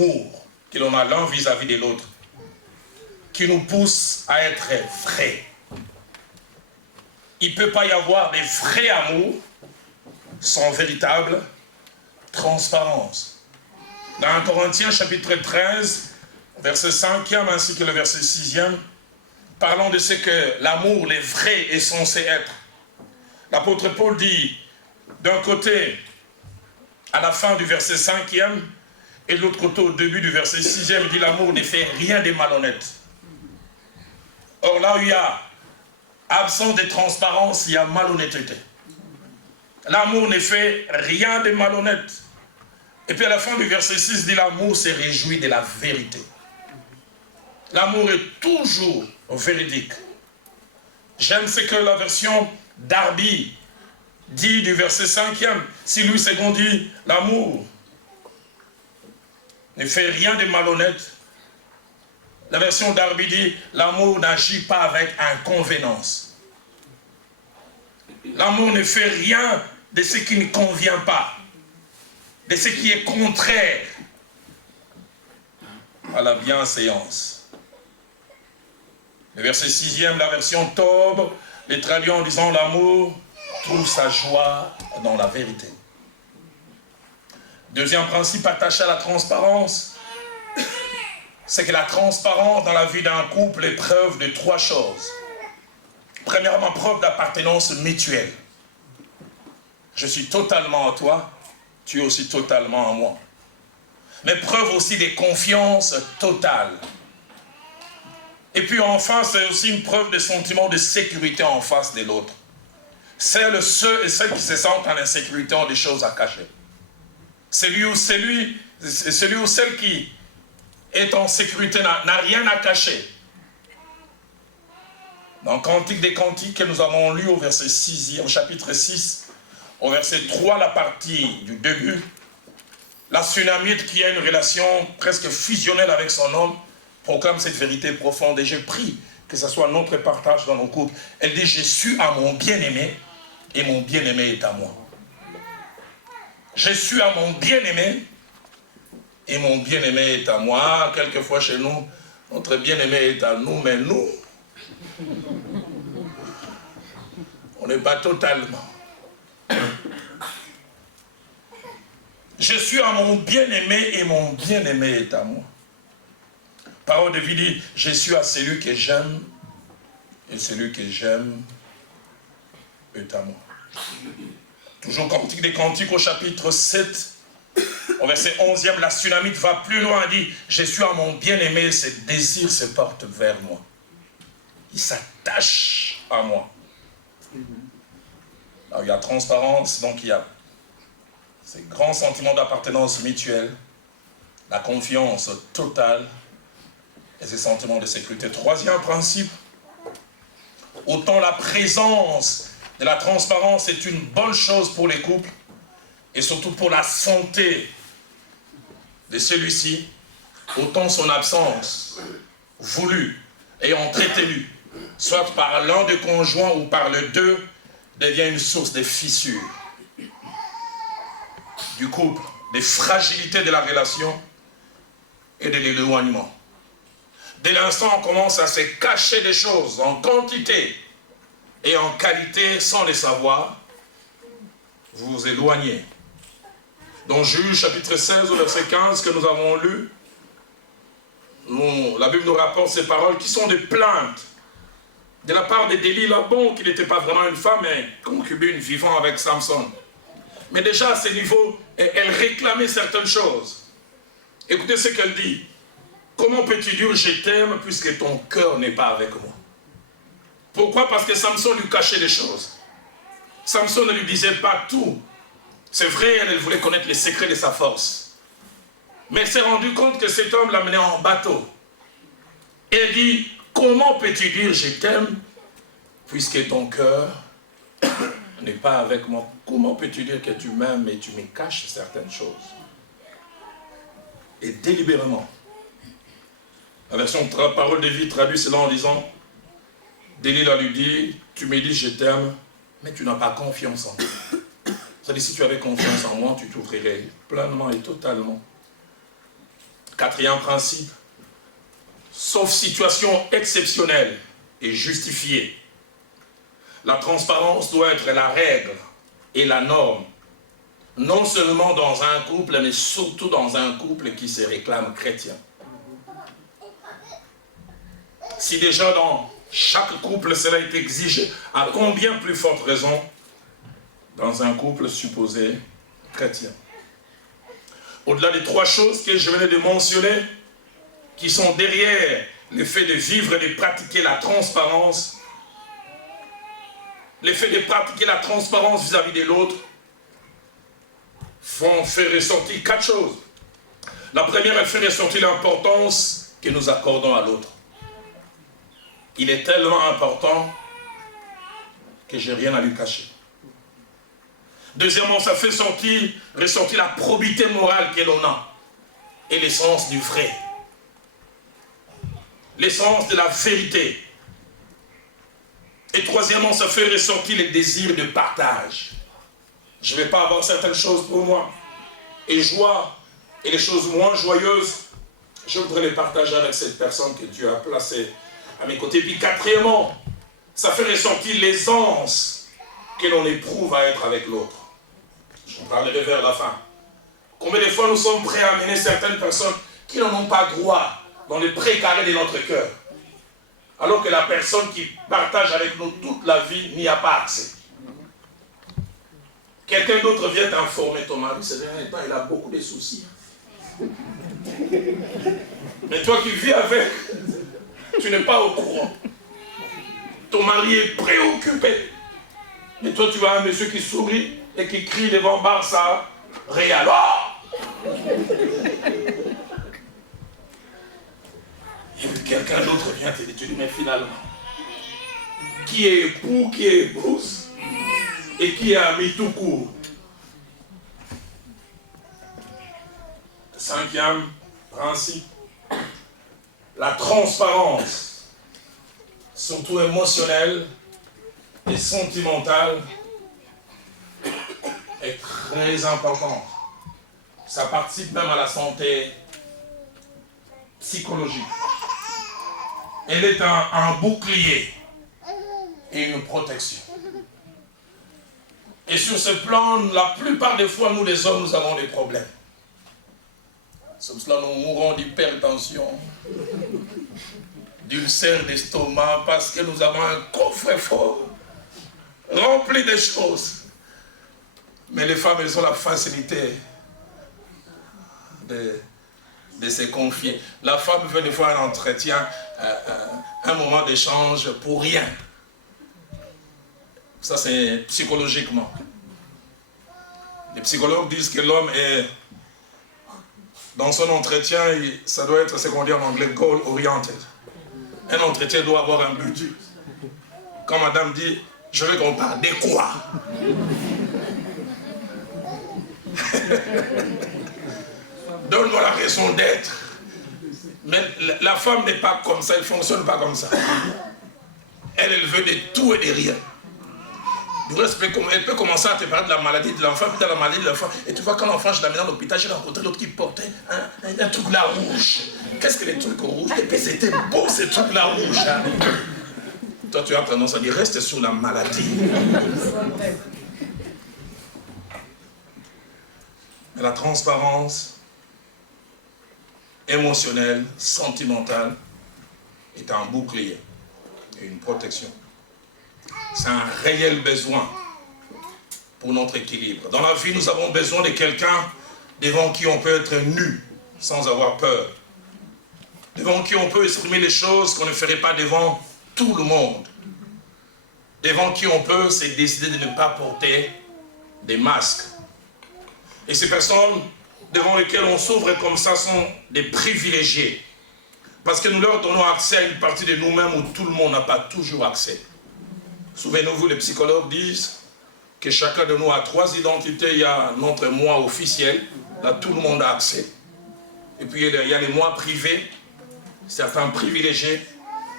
l'amour que l'on a l'un vis-à-vis de l'autre qui nous pousse à être vrais. Il ne peut pas y avoir des vrais amours sans véritable transparence. Dans 1 Corinthiens chapitre 13, verset 5e ainsi que le verset 6e, parlant de ce que l'amour, les vrais, est censé être. L'apôtre Paul dit, d'un côté, à la fin du verset 5e, et de l'autre côté, au début du verset 6e, il dit l'amour ne fait rien de malhonnête. Or là où il y a absence de transparence, il y a malhonnêteté. L'amour ne fait rien de malhonnête. Et puis à la fin du verset 6, il dit l'amour se réjouit de la vérité. L'amour est toujours véridique. J'aime ce que la version Darby dit du verset 5e. Si Louis II dit l'amour ne fait rien de malhonnête, la version Darby dit l'amour n'agit pas avec inconvénance. L'amour ne fait rien de ce qui ne convient pas, de ce qui est contraire à la bienséance. Le verset 6e, la version Tob, les traduit en disant l'amour trouve sa joie dans la vérité. Deuxième principe attaché à la transparence, c'est que la transparence dans la vie d'un couple est preuve de trois choses. Premièrement, preuve d'appartenance mutuelle. Je suis totalement à toi, tu es aussi totalement à moi. Mais preuve aussi de confiance totale. Et puis enfin, c'est aussi une preuve de sentiment de sécurité en face de l'autre. Ceux et celles qui se sentent en insécurité ont des choses à cacher. Celui ou celle qui est en sécurité n'a rien à cacher. Dans Cantique des Cantiques que nous avons lu au verset 6, au chapitre 6, au verset 3, la partie du début, la Sunamite qui a une relation presque fusionnelle avec son homme proclame cette vérité profonde et j'ai pris que ce soit notre partage dans nos couples. Elle dit, je suis à mon bien-aimé et mon bien-aimé est à moi. Je suis à mon bien-aimé et mon bien-aimé est à moi. Quelquefois chez nous, notre bien-aimé est à nous, mais nous, on n'est pas totalement. Je suis à mon bien-aimé et mon bien-aimé est à moi. Parole de vie dit, je suis à celui que j'aime et celui que j'aime est à moi. Toujours Cantique des Cantiques au chapitre 7, au verset 11e, la Sunamite va plus loin et dit, je suis à mon bien-aimé, ses désirs se portent vers moi. Il s'attache à moi. Alors il y a transparence, donc il y a ces grands sentiments d'appartenance mutuelle, la confiance totale et ces sentiments de sécurité. Troisième principe, autant la présence de la transparence est une bonne chose pour les couples et surtout pour la santé de celui-ci, autant son absence voulue et entretenue, soit par l'un des conjoints ou par les deux, devient une source de fissures du couple, des fragilités de la relation et de l'éloignement. Dès l'instant où on commence à se cacher des choses en quantité et en qualité sans les savoir, vous vous éloignez. Dans Juge chapitre 16 au verset 15 que nous avons lu, la Bible nous rapporte ces paroles qui sont des plaintes de la part de Delilah, bon, qui n'était pas vraiment une femme, mais concubine vivant avec Samson. Mais déjà à ce niveau, elle réclamait certaines choses. Écoutez ce qu'elle dit. Comment peux-tu dire je t'aime puisque ton cœur n'est pas avec moi? Pourquoi? Parce que Samson lui cachait des choses. Samson ne lui disait pas tout. C'est vrai, elle voulait connaître les secrets de sa force. Mais elle s'est rendue compte que cet homme l'a menée en bateau. Et elle dit, comment peux-tu dire je t'aime puisque ton cœur n'est pas avec moi? Comment peux-tu dire que tu m'aimes et tu me caches certaines choses? Et délibérément. La version parole de vie traduit cela en disant, Delilah lui dit, tu me dis je t'aime, mais tu n'as pas confiance en moi. C'est-à-dire si tu avais confiance en moi, tu t'ouvrirais pleinement et totalement. Quatrième principe, sauf situation exceptionnelle et justifiée, la transparence doit être la règle et la norme, non seulement dans un couple, mais surtout dans un couple qui se réclame chrétien. Si déjà dans chaque couple cela est exigé, à combien plus forte raison dans un couple supposé chrétien. Au-delà des trois choses que je venais de mentionner, qui sont derrière le fait de vivre et de pratiquer la transparence, le fait de pratiquer la transparence vis-à-vis de l'autre, font faire ressortir quatre choses. La première, elle fait ressortir l'importance que nous accordons à l'autre. Il est tellement important que je n'ai rien à lui cacher. Deuxièmement, ça fait ressortir la probité morale que l'on a et l'essence du vrai. L'essence de la vérité. Et troisièmement, ça fait ressortir les désirs de partage. Je ne vais pas avoir certaines choses pour moi. Et joie, et les choses moins joyeuses, je voudrais les partager avec cette personne que Dieu a placée à mes côtés. Puis quatrièmement, ça fait ressortir l'aisance que l'on éprouve à être avec l'autre. Je parlerai vers la fin. Combien de fois nous sommes prêts à amener certaines personnes qui n'en ont pas droit dans les précarés de notre cœur, alors que la personne qui partage avec nous toute la vie n'y a pas accès. Quelqu'un d'autre vient t'informer, ton mari, ces derniers temps, il a beaucoup de soucis. Mais toi qui vis avec, tu n'es pas au courant. Ton mari est préoccupé. Mais toi, tu vois un monsieur qui sourit et qui crie devant Barça, Real. Oh! Et puis quelqu'un d'autre vient te dire, mais finalement, qui est époux, qui est épouse, et qui est ami tout court. Cinquième principe, la transparence, surtout émotionnelle et sentimentale, est très importante. Ça participe même à la santé psychologique. Elle est un bouclier et une protection. Et sur ce plan, la plupart des fois, nous les hommes, nous avons des problèmes. C'est pour cela que nous mourons d'hypertension, d'ulcère d'estomac, parce que nous avons un coffre-fort rempli de choses. Mais les femmes, elles ont la facilité de se confier. La femme veut des fois un entretien, un moment d'échange pour rien. Ça, c'est psychologiquement. Les psychologues disent que l'homme est, dans son entretien, ça doit être ce qu'on dit en anglais, goal oriented. Un entretien doit avoir un but. Quand madame dit, je veux qu'on parle de quoi? Donne-moi la raison d'être. Mais la femme n'est pas comme ça, elle ne fonctionne pas comme ça. Elle veut de tout et de rien. Elle peut commencer à te parler de la maladie de l'enfant, puis de la maladie de l'enfant. Et tu vois, quand l'enfant, je l'amenais à l'hôpital, j'ai rencontré l'autre qui portait un truc là rouge. Qu'est-ce que les trucs rouges? Et puis c'était beau ces trucs là rouges. Hein? Toi, tu as tendance à dire, reste sur la maladie. Mais la transparence émotionnelle, sentimentale, est un bouclier et une protection. C'est un réel besoin pour notre équilibre. Dans la vie, nous avons besoin de quelqu'un devant qui on peut être nu sans avoir peur. Devant qui on peut exprimer les choses qu'on ne ferait pas devant tout le monde. Devant qui on peut se décider de ne pas porter des masques. Et ces personnes devant lesquelles on s'ouvre comme ça sont des privilégiés. Parce que nous leur donnons accès à une partie de nous-mêmes où tout le monde n'a pas toujours accès. Souvenez-vous, les psychologues disent que chacun de nous a 3 identités. Il y a notre moi officiel, là tout le monde a accès. Et puis il y a les moi privés, certains privilégiés,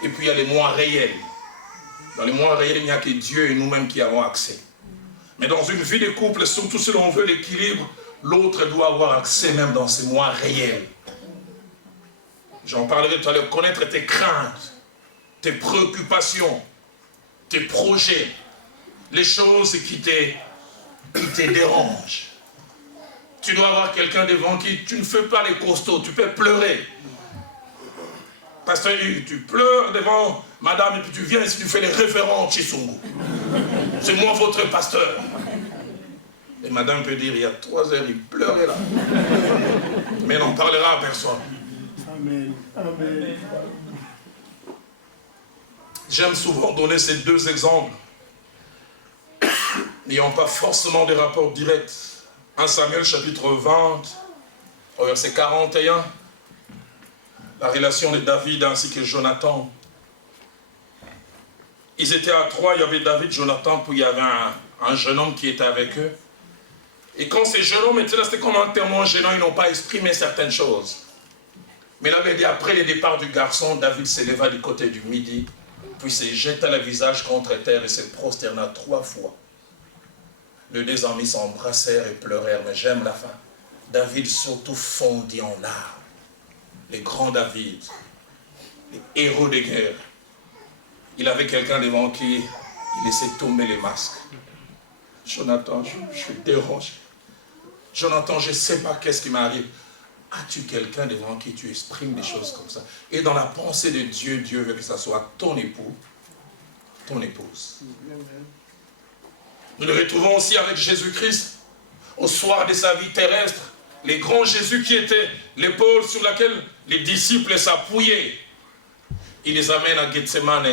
et puis il y a les moi réels. Dans les moi réels, il n'y a que Dieu et nous-mêmes qui avons accès. Mais dans une vie de couple, surtout si l'on veut l'équilibre, l'autre doit avoir accès même dans ses moi réels. j'en parlerai tout à l'heure, connaître tes craintes, tes préoccupations, tes projets, les choses qui te dérangent. Tu dois avoir quelqu'un devant qui tu ne fais pas les costauds, tu peux pleurer. Pasteur Hugues, tu pleures devant madame et puis tu viens et tu fais les référents Chisungu. C'est moi votre pasteur. Et madame peut dire, il y a 3 heures, il pleurait là. Mais il n'en parlera à personne. Amen. Amen. J'aime souvent donner ces 2 exemples, n'ayant pas forcément des rapports directs. 1 Samuel chapitre 20, au verset 41, la relation de David ainsi que Jonathan. Ils étaient à 3, il y avait David, Jonathan, puis il y avait un jeune homme qui était avec eux. Et quand ces jeunes hommes étaient là, c'était comme un témoin gênant, ils n'ont pas exprimé certaines choses. Mais il avait dit, après le départ du garçon, David s'éleva du côté du midi, puis se jeta le visage contre terre et se prosterna 3 fois. Les 2 amis s'embrassèrent et pleurèrent, mais j'aime la fin. David surtout fondit en larmes. Les grands David, les héros de guerre. Il avait quelqu'un devant qui il laissait tomber les masques. Jonathan, je suis dérangé. Jonathan, je ne sais pas qu'est-ce qui m'arrive. As-tu quelqu'un devant qui tu exprimes des choses comme ça? Et dans la pensée de Dieu, Dieu veut que ça soit ton époux, ton épouse. Nous le retrouvons aussi avec Jésus-Christ, au soir de sa vie terrestre. Les grands Jésus qui était l'épaule sur laquelle les disciples s'appuyaient. Il les amène à Gethsemane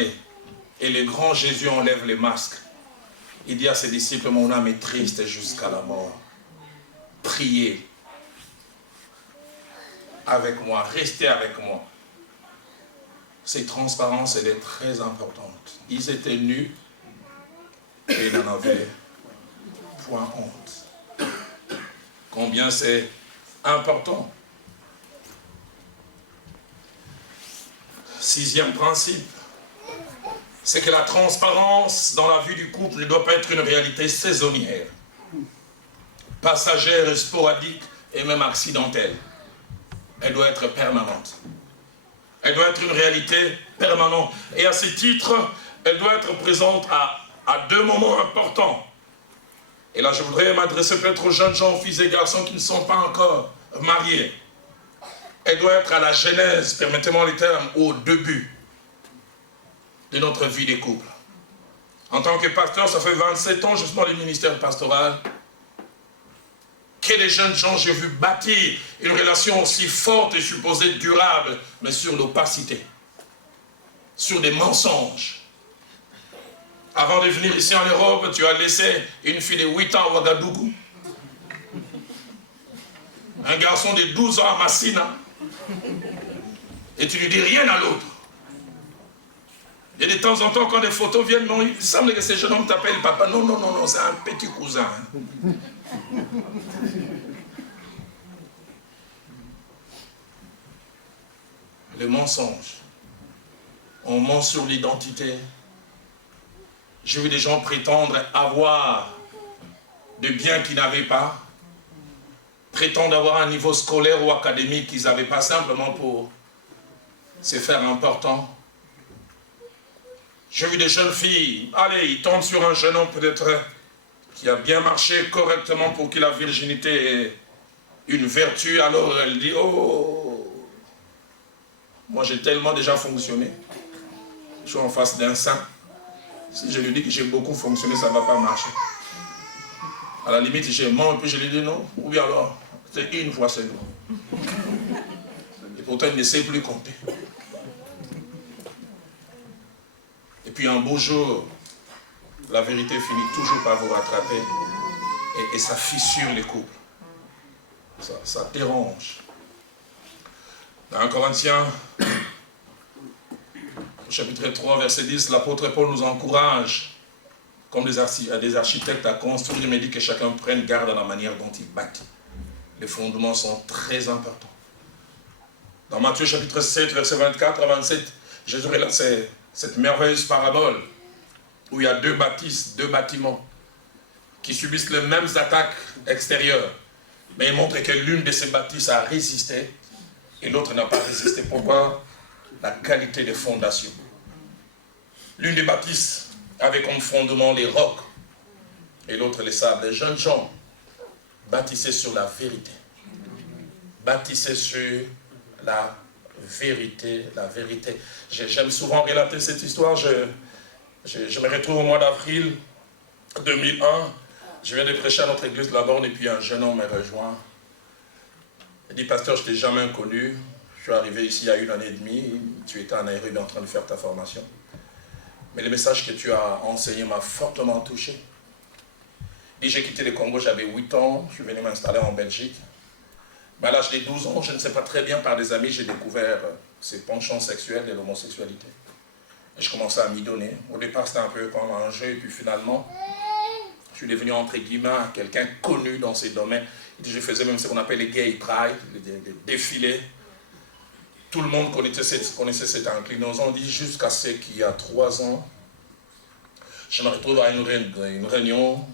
et le grand Jésus enlève les masques. Il dit à ses disciples, mon âme est triste jusqu'à la mort. Priez avec moi, restez avec moi. Cette transparence, elle est très importante. Ils étaient nus et ils n'en avaient point honte. Combien c'est important. 6e principe, c'est que la transparence dans la vie du couple ne doit pas être une réalité saisonnière, passagère, sporadique et même accidentelle. Elle doit être permanente. Elle doit être une réalité permanente. Et à ce titre, elle doit être présente à 2 moments importants. Et là, je voudrais m'adresser peut-être aux jeunes gens, filles et garçons qui ne sont pas encore mariés. Elle doit être à la genèse, permettez-moi le terme, au début de notre vie de couple. En tant que pasteur, ça fait 27 ans, justement, le ministère pastoral, que les jeunes gens, j'ai vu bâtir une relation aussi forte et supposée durable, mais sur l'opacité, sur des mensonges. Avant de venir ici en Europe, tu as laissé une fille de 8 ans à Ouagadougou, un garçon de 12 ans à Massina, et tu ne dis rien à l'autre. Et de temps en temps, quand des photos viennent, non, il semble que ces jeunes hommes t'appellent papa. Non, non, non, non, c'est un petit cousin. Le mensonge. On ment sur l'identité. J'ai vu des gens prétendre avoir des biens qu'ils n'avaient pas, prétendent avoir un niveau scolaire ou académique qu'ils n'avaient pas, simplement pour se faire important. J'ai vu des jeunes filles, allez, ils tombent sur un jeune homme peut-être qui a bien marché correctement pour que la virginité ait une vertu, alors elle dit, oh, moi j'ai tellement déjà fonctionné, je suis en face d'un saint. Si je lui dis que j'ai beaucoup fonctionné, ça ne va pas marcher. À la limite, j'ai menti et puis je lui dis non. Ou bien alors, c'est une fois c'est bon. Et pourtant, il ne sait plus compter. Et puis un beau jour, la vérité finit toujours par vous rattraper et ça fissure les couples. Ça dérange. Dans 1 Corinthiens, au chapitre 3, verset 10, l'apôtre Paul nous encourage, comme des architectes, à construire, mais dit que chacun prenne garde à la manière dont il bâtit. Les fondements sont très importants. Dans Matthieu chapitre 7, verset 24 à 27, Jésus relate cette merveilleuse parabole où il y a 2 bâtisses, 2 bâtiments qui subissent les mêmes attaques extérieures. Mais il montre que l'une de ces bâtisses a résisté Et l'autre n'a pas résisté. Pourquoi? La qualité des fondations. L'une des bâtisses avait comme fondement les rocs et l'autre les sables. Les jeunes gens bâtissaient sur la vérité. Bâtissaient sur la vérité, la vérité. J'aime souvent relater cette histoire. Je me retrouve au mois d'avril 2001. Je viens de prêcher à notre église de la Borne et puis un jeune homme m'a rejoint. Il dit, pasteur, je ne t'ai jamais connu. Je suis arrivé ici il y a 1 année et demie. Tu étais en Nairobi en train de faire ta formation. Mais le message que tu as enseigné m'a fortement touché. Il dit, j'ai quitté le Congo, j'avais 8 ans. Je suis venu m'installer en Belgique. Mais à l'âge de 12 ans, je ne sais pas très bien, par des amis, j'ai découvert ces penchants sexuels de l'homosexualité. Et je commençais à m'y donner. Au départ, c'était un peu comme un jeu, et puis finalement, je suis devenu, entre guillemets, quelqu'un connu dans ces domaines. Il dit, je faisais même ce qu'on appelle les gay pride, les défilés. Tout le monde connaissait cette inclinaison. On dit jusqu'à ce qu'il y a 3 ans, je me retrouve à une réunion,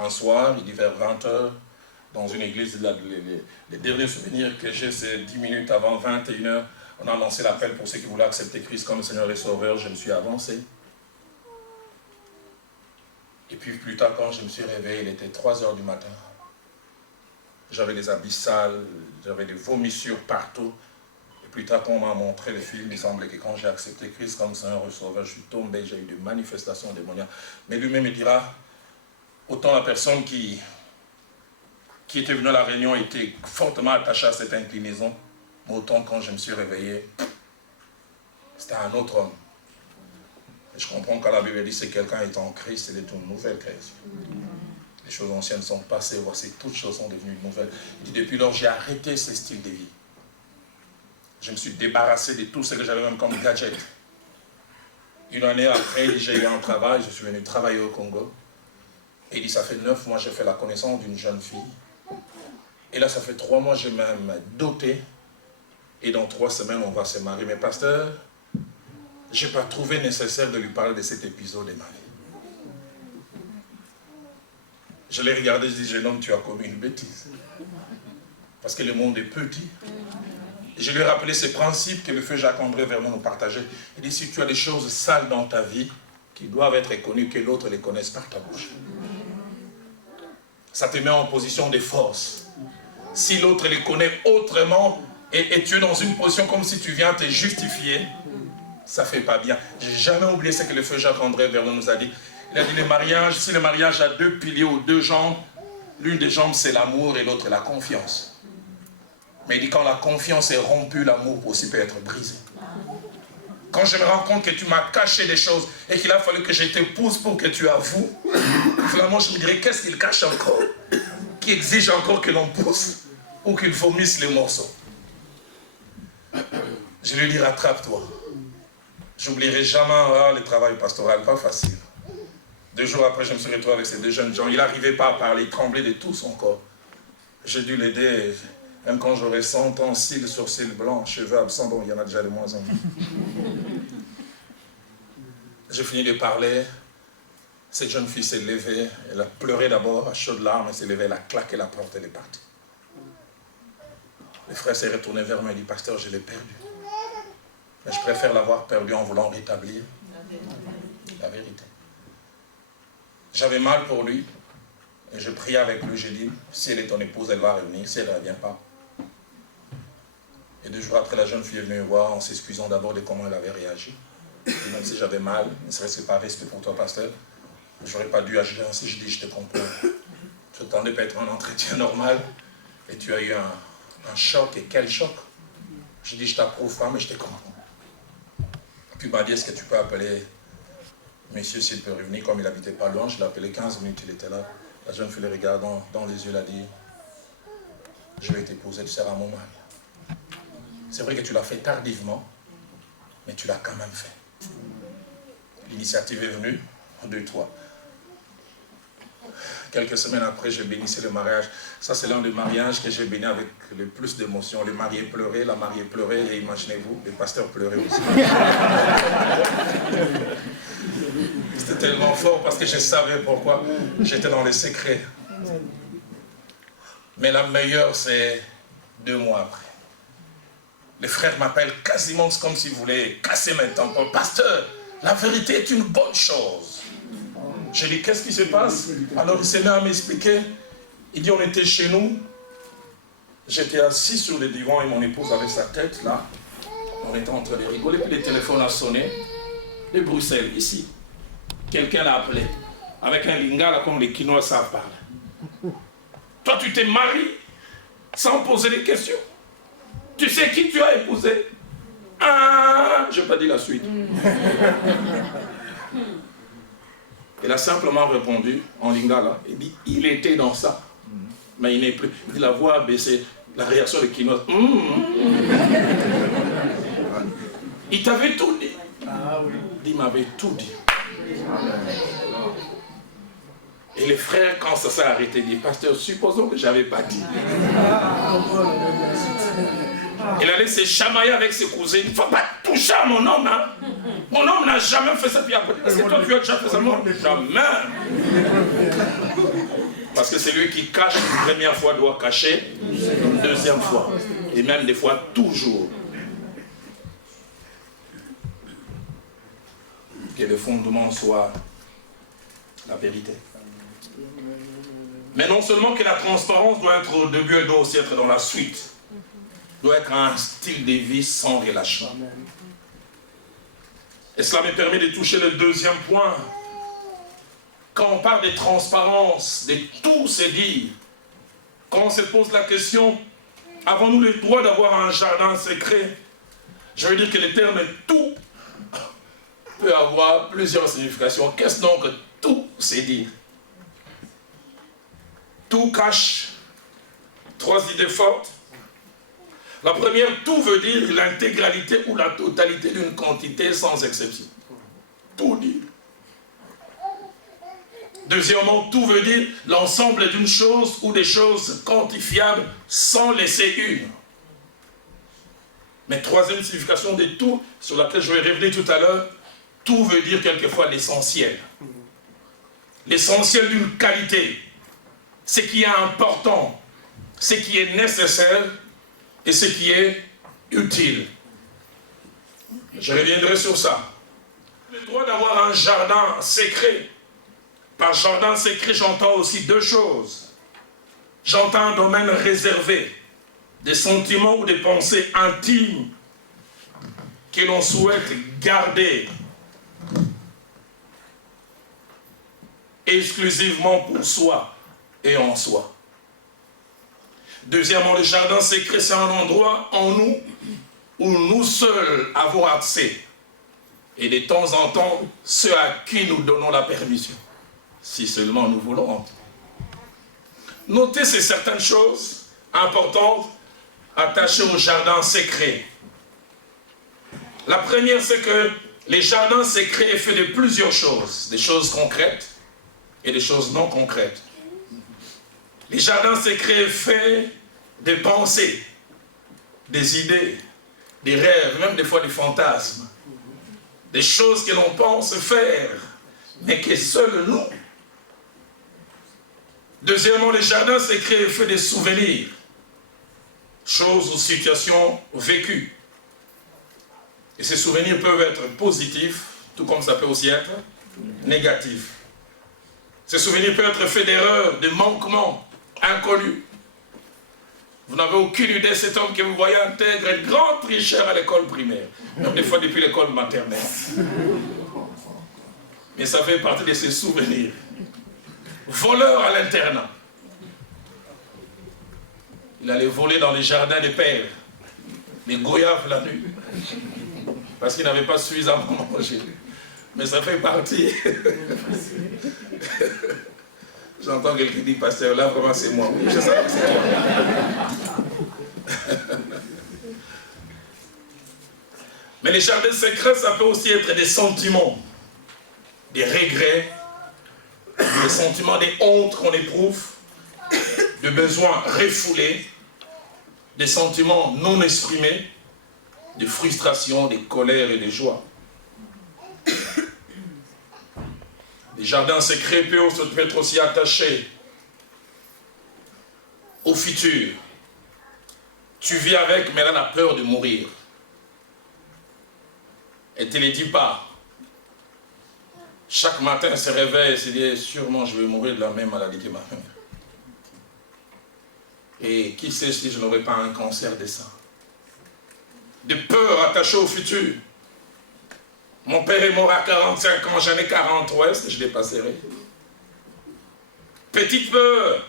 un soir, il dit vers 20h, dans une église. Les derniers souvenirs que j'ai, c'est 10 minutes avant 21h. On a lancé l'appel pour ceux qui voulaient accepter Christ comme Seigneur et Sauveur. Je me suis avancé. Et puis plus tard, quand je me suis réveillé, il était 3h du matin. J'avais les habits sales, j'avais des vomissures partout. Et plus tard, quand on m'a montré le film, il semblait que quand j'ai accepté Christ comme Seigneur et Sauveur, je suis tombé, j'ai eu des manifestations démoniaques. Mais lui-même me dira, autant la personne qui était venue à la réunion était fortement attachée à cette inclinaison, mais autant quand je me suis réveillé, c'était un autre homme. Et je comprends quand la Bible dit que quelqu'un est en Christ, il est une nouvelle création. Les choses anciennes sont passées, voici, toutes choses sont devenues nouvelles. Il dit, depuis lors, j'ai arrêté ce style de vie. Je me suis débarrassé de tout ce que j'avais même comme gadget. 1 année après, j'ai eu un travail, je suis venu travailler au Congo. Et il dit, ça fait 9 mois, j'ai fait la connaissance d'une jeune fille. Et là, ça fait 3 mois, j'ai même doté. Et dans 3 semaines, on va se marier. Mais pasteur, je n'ai pas trouvé nécessaire de lui parler de cet épisode de ma vie. Je l'ai regardé, je dis, jeune homme, tu as commis une bêtise. Parce que le monde est petit. Et je lui ai rappelé ces principes que le feu Jacques-André Vernon nous partageait. Il dit, si tu as des choses sales dans ta vie, qui doivent être connues, que l'autre les connaisse par ta bouche. Ça te met en position de force. Si l'autre les connaît autrement, et tu es dans une position comme si tu viens te justifier, ça ne fait pas bien. Je n'ai jamais oublié ce que le feu Jacques-André Vernon nous a dit. Il a dit, le mariage, si le mariage a 2 piliers ou 2 jambes, l'une des jambes c'est l'amour et l'autre la confiance. Mais il dit, quand la confiance est rompue, l'amour aussi peut être brisé. Quand je me rends compte que tu m'as caché des choses et qu'il a fallu que je te pousse pour que tu avoues, finalement je me dirais, qu'est-ce qu'il cache encore? Qui exige encore que l'on pousse ou qu'il vomisse les morceaux? Je lui dis, rattrape-toi. J'oublierai jamais le travail pastoral, pas facile. 2 jours après, je me suis retrouvé avec ces 2 jeunes gens. Il n'arrivait pas à parler, il tremblait de tout son corps. J'ai dû l'aider, même quand j'aurais 100 ans, cils, sourcils blancs, cheveux absents, bon, il y en a déjà de moins en moins. J'ai fini de parler. Cette jeune fille s'est levée, elle a pleuré d'abord à chaudes larmes, elle s'est levée, elle a claqué la porte, elle est partie. Le frère s'est retourné vers moi et dit, pasteur, je l'ai perdu. Mais je préfère l'avoir perdu en voulant rétablir la vérité. J'avais mal pour lui, et je priais avec lui, j'ai dit, si elle est ton épouse, elle va revenir, si elle ne revient pas. Et 2 jours après, la jeune fille est venue me voir en s'excusant d'abord de comment elle avait réagi. Et même si j'avais mal, ne serait-ce que par respect pour toi, pasteur, je n'aurais pas dû agir ainsi. Je dis, je te comprends. Je t'attendais pas être un entretien normal, et tu as eu un choc, et quel choc. Je dis, je t'approuve pas, mais je te comprends. Puis il m'a dit, est-ce que tu peux appeler monsieur s'il peut revenir, comme il habitait pas loin, je l'ai appelé 15 minutes, il était là. La jeune fille le regarde dans les yeux, elle a dit, je vais t'épouser, tu seras mon mari. C'est vrai que tu l'as fait tardivement, mais tu l'as quand même fait. L'initiative est venue de toi. Quelques semaines après, j'ai bénissé le mariage. Ça, c'est l'un des mariages que j'ai béni avec le plus d'émotion. Les mariés pleuraient, la mariée pleurait, et imaginez-vous, les pasteurs pleuraient aussi. C'était tellement fort parce que je savais pourquoi. J'étais dans les secrets. Mais la meilleure, c'est 2 mois après. Les frères m'appellent quasiment comme s'ils voulaient casser mes tampons. Pasteur, la vérité est une bonne chose. Je dis, qu'est-ce qui se passe? Alors il s'est mis à m'expliquer. Il dit, on était chez nous. J'étais assis sur le divan et mon épouse avait sa tête là. On était en train de rigoler, puis le téléphone a sonné. De Bruxelles, ici. Quelqu'un l'a appelé. Avec un lingala comme les Quinois savent parler. Toi, tu t'es marié sans poser des questions. Tu sais qui tu as épousé? Ah, je n'ai pas dit la suite. Il a simplement répondu en lingala. Il dit, il était dans ça. Mais il n'est plus. Il dit, la voix a baissé. La réaction de Quinois. Il t'avait tout dit. Ah oui. Il m'avait tout dit. Et les frères, quand ça s'est arrêté, disent, pasteur, supposons que je n'avais pas dit. Il allait se chamailler avec ses cousins. Il ne faut pas toucher à mon homme. Hein? Mon homme n'a jamais fait ça. Est-ce que toi, tu as déjà fait ça? Non, jamais. Parce que c'est lui qui cache une première fois doit cacher une deuxième fois. Et même des fois, toujours. Que le fondement soit la vérité. Mais non seulement que la transparence doit être au début, elle doit aussi être dans la suite. Doit être un style de vie sans relâchement. Et cela me permet de toucher le deuxième point. Quand on parle de transparence, de tout se dire, quand on se pose la question, avons-nous le droit d'avoir un jardin secret? Je veux dire que le terme tout peut avoir plusieurs significations. Qu'est-ce donc que tout c'est dire? Tout cache trois idées fortes. La première, tout veut dire l'intégralité ou la totalité d'une quantité sans exception. Tout dire. Deuxièmement, tout veut dire l'ensemble d'une chose ou des choses quantifiables sans laisser une. Mais troisième signification de tout, sur laquelle je vais revenir tout à l'heure, tout veut dire quelquefois l'essentiel. L'essentiel d'une qualité. Ce qui est important, ce qui est nécessaire et ce qui est utile. Je reviendrai sur ça. Le droit d'avoir un jardin secret. Par jardin secret, j'entends aussi deux choses. J'entends un domaine réservé, des sentiments ou des pensées intimes que l'on souhaite garder exclusivement pour soi et en soi. Deuxièmement, le jardin secret, c'est un endroit en nous où nous seuls avons accès. Et de temps en temps, ceux à qui nous donnons la permission. Si seulement nous voulons entrer. Notez ces certaines choses importantes attachées au jardin secret. La première, c'est que les jardins secrets est fait de plusieurs choses. Des choses concrètes et des choses non concrètes. Les jardins secrets est fait de pensées, des idées, des rêves, même des fois des fantasmes. Des choses que l'on pense faire, mais que seuls nous. Deuxièmement, les jardins secrets est fait de souvenirs, choses ou situations vécues. Et ces souvenirs peuvent être positifs, tout comme ça peut aussi être négatif. Ces souvenirs peuvent être faits d'erreurs, de manquements inconnus. Vous n'avez aucune idée de cet homme que vous voyez intègre, un grand tricheur à l'école primaire, même des fois depuis l'école maternelle. Mais ça fait partie de ses souvenirs. Voleur à l'internat. Il allait voler dans les jardins des pères, les goyaves la nuit, parce qu'il n'avait pas suffisamment mangé. Mais ça fait partie. J'entends quelqu'un dire, pasteur, là vraiment c'est moi. Oui, je sais, c'est toi. Mais les jardins secrets, ça peut aussi être des sentiments, des regrets, des sentiments, des hontes qu'on éprouve, des besoins refoulés, des sentiments non exprimés, des frustrations, des colères et des joies. Les jardins secrets peuvent être aussi attachés au futur, Tu vis avec, mais elle a peur de mourir. Elle ne te le dit pas. Chaque matin, elle se réveille et se dit, sûrement je vais mourir de la même maladie que ma mère. Et qui sait si je n'aurai pas un cancer des seins. Des peurs attachées au futur. Mon père est mort à 45 ans, j'en ai 43, est-ce que je dépasserai? Petite peur,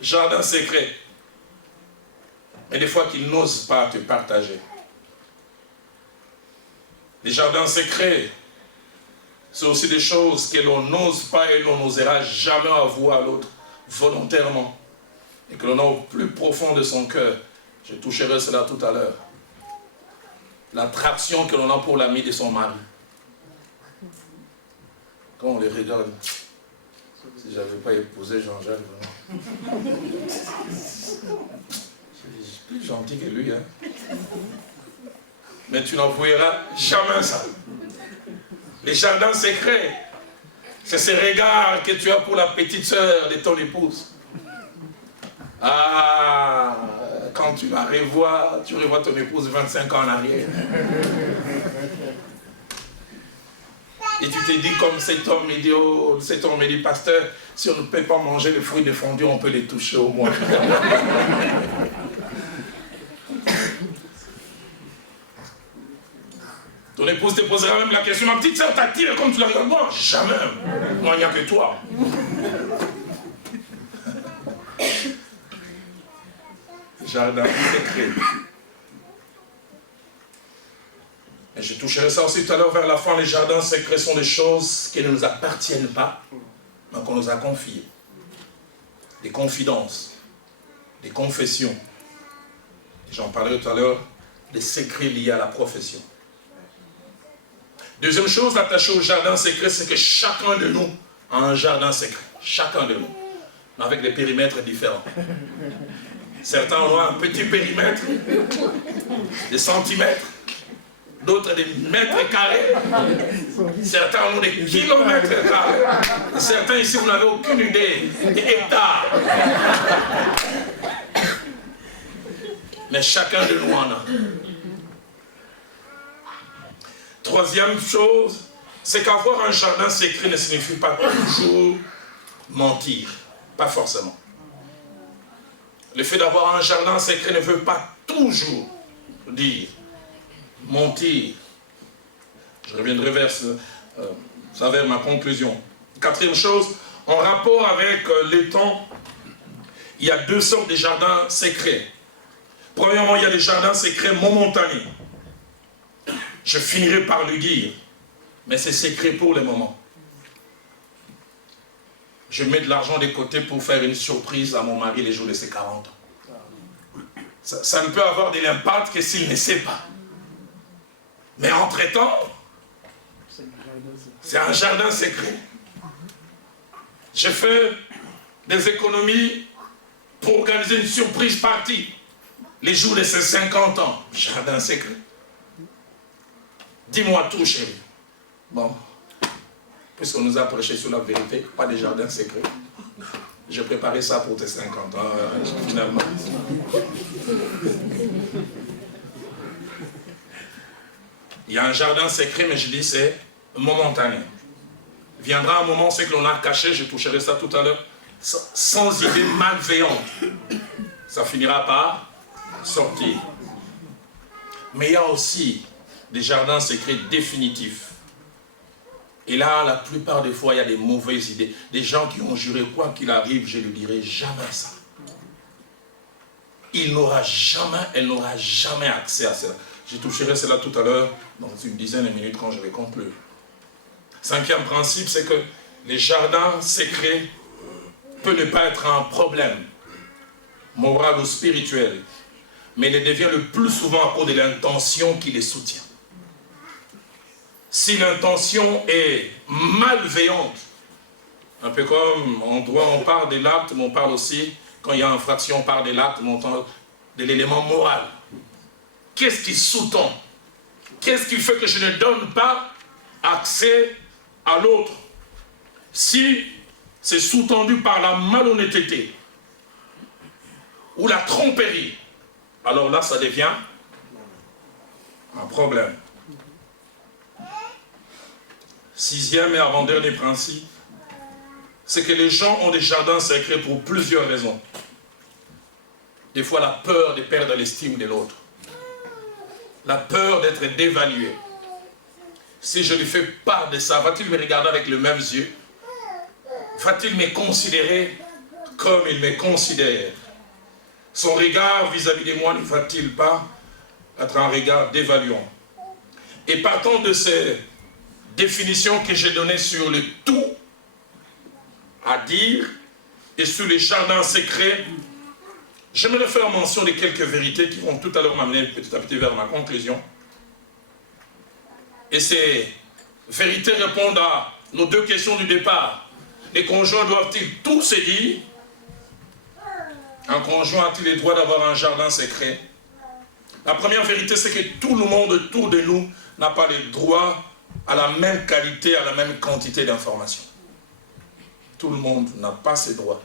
jardin secret. Mais des fois qu'ils n'osent pas te partager. Les jardins secrets, c'est aussi des choses que l'on n'ose pas et l'on n'osera jamais avouer à l'autre volontairement. Et que l'on a au plus profond de son cœur. Je toucherai cela tout à l'heure. L'attraction que l'on a pour l'ami de son mari. Quand on les regarde, si je n'avais pas épousé Jean-Jacques, vraiment. Je suis plus gentil que lui. Hein? Mais tu n'avoueras jamais ça. Les jardins secrets, c'est ce regard que tu as pour la petite sœur de ton épouse. Ah, quand tu la revois, tu revois ton épouse 25 ans en arrière. Et tu te dis comme cet homme dit, oh, cet homme dit, pasteur, si on ne peut pas manger les fruits défendus, on peut les toucher au moins. Ton épouse te posera même la question, ma petite sœur t'attire comme tu la regardes. Moi, jamais. Moi, il n'y a que toi. Jardin secret. Et je toucherai ça aussi tout à l'heure vers la fin. Les jardins secrets sont des choses qui ne nous appartiennent pas, mais qu'on nous a confiées. Des confidences, des confessions. J'en parlerai tout à l'heure, des secrets liés à la profession. Deuxième chose attachée au jardin secret, c'est que chacun de nous a un jardin secret. Chacun de nous. Mais avec des périmètres différents. Certains ont un petit périmètre, des centimètres, d'autres des mètres carrés, certains ont des kilomètres carrés, certains ici vous n'avez aucune idée, des hectares. Mais chacun de nous en a. Troisième chose, c'est qu'avoir un jardin secret ne signifie pas toujours mentir, pas forcément. Le fait d'avoir un jardin secret ne veut pas toujours dire mentir. Je reviendrai vers ma conclusion. Quatrième chose, en rapport avec les temps, il y a deux sortes de jardins secrets. Premièrement, il y a des jardins secrets momentanés. Je finirai par le dire, mais c'est secret pour le moment. Je mets de l'argent de côté pour faire une surprise à mon mari les jours de ses 40 ans. Ça ne peut avoir de l'impact que s'il ne sait pas. Mais entre-temps, c'est un jardin secret. J'ai fait des économies pour organiser une surprise party les jours de ses 50 ans. Jardin secret. Dis-moi tout, chérie. Bon, puisqu'on nous a prêché sur la vérité, pas de jardin secret. J'ai préparé ça pour tes 50 ans, finalement. Il y a un jardin secret, mais je dis c'est momentané. Viendra un moment, ce que l'on a caché, je toucherai ça tout à l'heure, sans idée malveillante. Ça finira par sortir. Mais il y a aussi des jardins secrets définitifs. Et là, la plupart des fois, il y a des mauvaises idées. Des gens qui ont juré, quoi qu'il arrive, je ne lui dirai jamais ça. Il n'aura jamais, elle n'aura jamais accès à cela. Je toucherai cela tout à l'heure, dans une dizaine de minutes, quand je vais conclure. Cinquième principe, c'est que les jardins secrets peuvent ne pas être un problème, moral ou spirituel, mais il devient le plus souvent à cause de l'intention qui les soutient. Si l'intention est malveillante, un peu comme en droit on parle de l'acte, mais on parle aussi, quand il y a infraction, on parle de l'acte, mais on parle de l'élément moral. Qu'est-ce qui sous-tend? Qu'est-ce qui fait que je ne donne pas accès à l'autre? Si c'est sous-tendu par la malhonnêteté ou la tromperie, alors là, ça devient un problème. 6e et avant-dernier principe, c'est que les gens ont des jardins secrets pour plusieurs raisons. Des fois, la peur de perdre l'estime de l'autre. La peur d'être dévalué. Si je lui fais part de ça, va-t-il me regarder avec les mêmes yeux? Va-t-il me considérer comme il me considère? Son regard vis-à-vis de moi ne va-t-il pas être un regard dévaluant? Et partant de ces définitions que j'ai données sur le tout à dire et sur les jardins secrets, j'aimerais faire mention de quelques vérités qui vont tout à l'heure m'amener petit à petit vers ma conclusion. Et ces vérités répondent à nos deux questions du départ. Les conjoints doivent-ils tout se dire? Un conjoint a-t-il le droit d'avoir un jardin secret? La première vérité, c'est que tout le monde autour de nous n'a pas le droit à la même qualité, à la même quantité d'informations. Tout le monde n'a pas ces droits.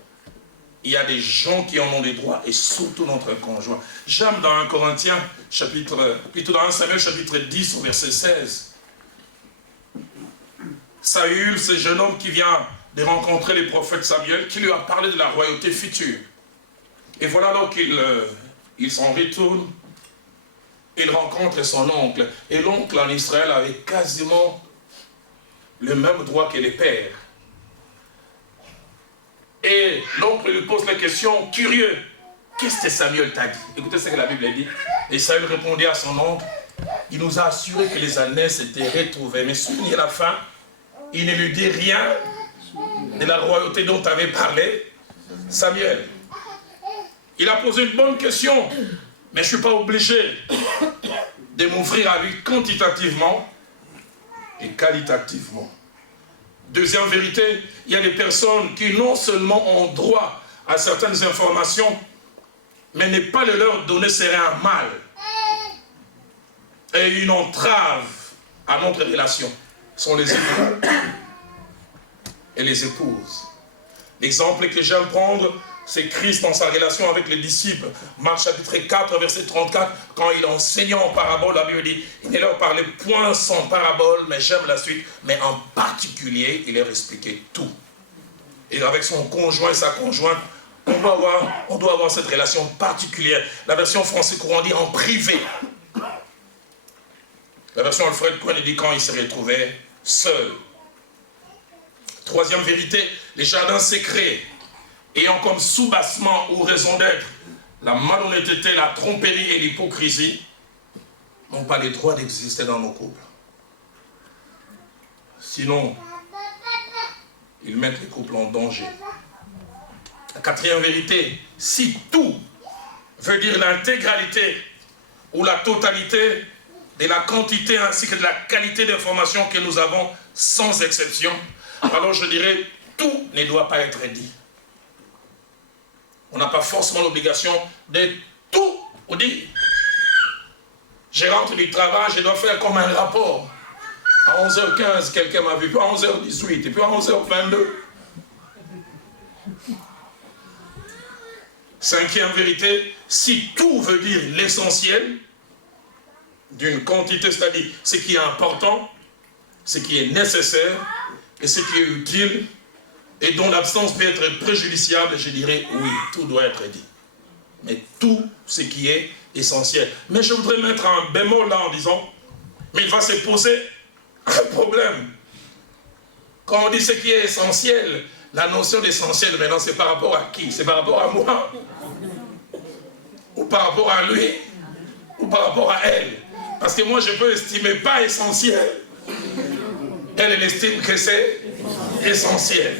Il y a des gens qui en ont des droits, et surtout notre conjoint. J'aime dans 1 Corinthiens, plutôt dans 1 Samuel, chapitre 10, au verset 16. Saül, ce jeune homme qui vient de rencontrer le prophète Samuel, qui lui a parlé de la royauté future. Et voilà alors qu'il s'en retourne, il rencontre son oncle. Et l'oncle en Israël avait quasiment le même droit que les pères. Et l'oncle lui pose la question, curieux, qu'est-ce que Samuel t'a dit? Écoutez ce que la Bible dit. Et Saül répondit à son oncle, il nous a assuré que les années s'étaient retrouvées. Mais souvenez la fin, il ne lui dit rien de la royauté dont avait parlé Samuel. Il a posé une bonne question, mais je ne suis pas obligé de m'ouvrir à lui quantitativement et qualitativement. Deuxième vérité, il y a des personnes qui non seulement ont droit à certaines informations, mais ne pas le leur donner serait un mal et une entrave à notre relation. Ce sont les époux et les épouses. L'exemple que j'aime prendre, c'est Christ dans sa relation avec les disciples. Marc chapitre 4, verset 34, quand il enseignait en parabole, la Bible dit, il ne leur parlait point sans parabole, mais j'aime la suite, mais en particulier, il leur expliquait tout. Et avec son conjoint et sa conjointe, on doit avoir cette relation particulière. La version française courant dit en privé. La version Alfred Cohen dit quand il se retrouvait seul. Troisième vérité, les jardins secrets, ayant comme soubassement ou raison d'être la malhonnêteté, la tromperie et l'hypocrisie, n'ont pas le droit d'exister dans nos couples. Sinon, ils mettent les couples en danger. La quatrième vérité, si tout veut dire l'intégralité ou la totalité de la quantité ainsi que de la qualité d'information que nous avons sans exception, alors je dirais tout ne doit pas être dit. On n'a pas forcément l'obligation de tout dire. Je rentre du travail, je dois faire comme un rapport. À 11h15, quelqu'un m'a vu, puis à 11h18, et puis à 11h22. Cinquième vérité, si tout veut dire l'essentiel d'une quantité, c'est-à-dire ce qui est important, ce qui est nécessaire et ce qui est utile, et dont l'absence peut être préjudiciable, je dirais oui, tout doit être dit. Mais tout ce qui est essentiel. Mais je voudrais mettre un bémol là en disant, mais il va se poser un problème. Quand on dit ce qui est essentiel, la notion d'essentiel maintenant c'est par rapport à qui? C'est par rapport à moi? Ou par rapport à lui? Ou par rapport à elle? Parce que moi je peux estimer pas essentiel. Elle estime que c'est essentiel.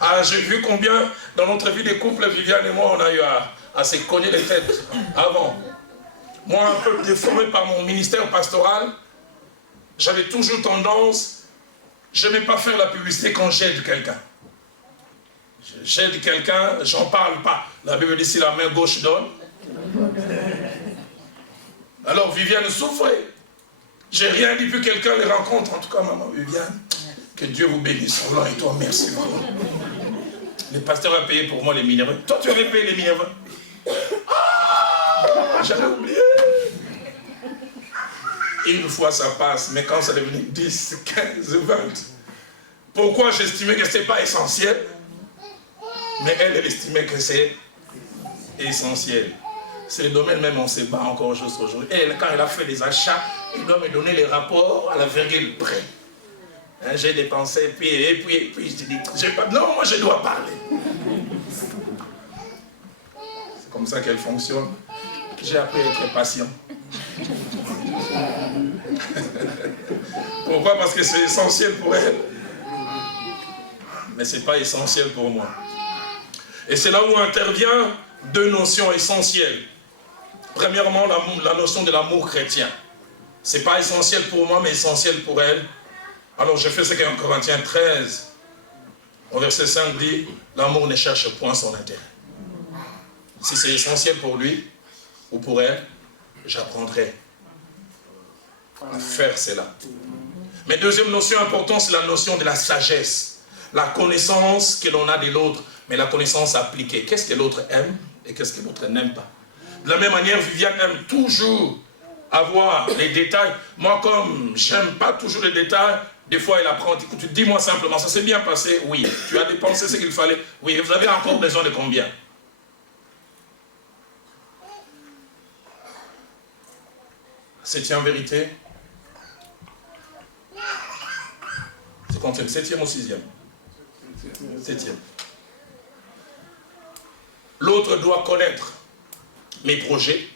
Alors j'ai vu combien dans notre vie de couple, Viviane et moi, on a eu à se cogner les têtes avant. Moi, un peu déformé par mon ministère pastoral, j'avais toujours tendance, je n'aimais pas faire la publicité quand j'aide quelqu'un. J'aide quelqu'un, j'en parle pas. La Bible dit si la main gauche donne. Alors Viviane souffrait. J'ai rien dit, puis quelqu'un les rencontre. En tout cas, maman Viviane, que Dieu vous bénisse. Oh là, et toi, merci beaucoup. Le pasteur a payé pour moi les minéraux. Toi, tu avais payé les minéraux. Ah! j'avais oublié. Une fois ça passe, mais quand ça devenu 10, 15, 20, pourquoi j'estimais que ce n'était pas essentiel? Mais elle estimait que c'est essentiel. C'est le domaine même, on se bat encore juste aujourd'hui. Elle, quand elle a fait des achats, elle doit me donner les rapports à la virgule près. Hein, j'ai dépensé, puis je dis, non, moi je dois parler. C'est comme ça qu'elle fonctionne. J'ai appris à être patient. Pourquoi? Parce que c'est essentiel pour elle. Mais ce n'est pas essentiel pour moi. Et c'est là où intervient deux notions essentielles. Premièrement, la notion de l'amour chrétien. Ce n'est pas essentiel pour moi, mais essentiel pour elle. Alors je fais ce qu'en Corinthiens 13, au verset 5 dit, l'amour ne cherche point son intérêt. Si c'est essentiel pour lui ou pour elle, j'apprendrai à faire cela. Mais deuxième notion importante, c'est la notion de la sagesse. La connaissance que l'on a de l'autre, mais la connaissance appliquée. Qu'est-ce que l'autre aime et qu'est-ce que l'autre n'aime pas. De la même manière, Viviane aime toujours avoir les détails. Moi, comme j'aime pas toujours les détails, des fois, elle apprend, écoute, dis-moi simplement, ça s'est bien passé? Oui. Tu as dépensé ce qu'il fallait? Oui. Et vous avez encore besoin de combien? Septième vérité. C'est combien? Septième ou sixième? Septième. L'autre doit connaître mes projets,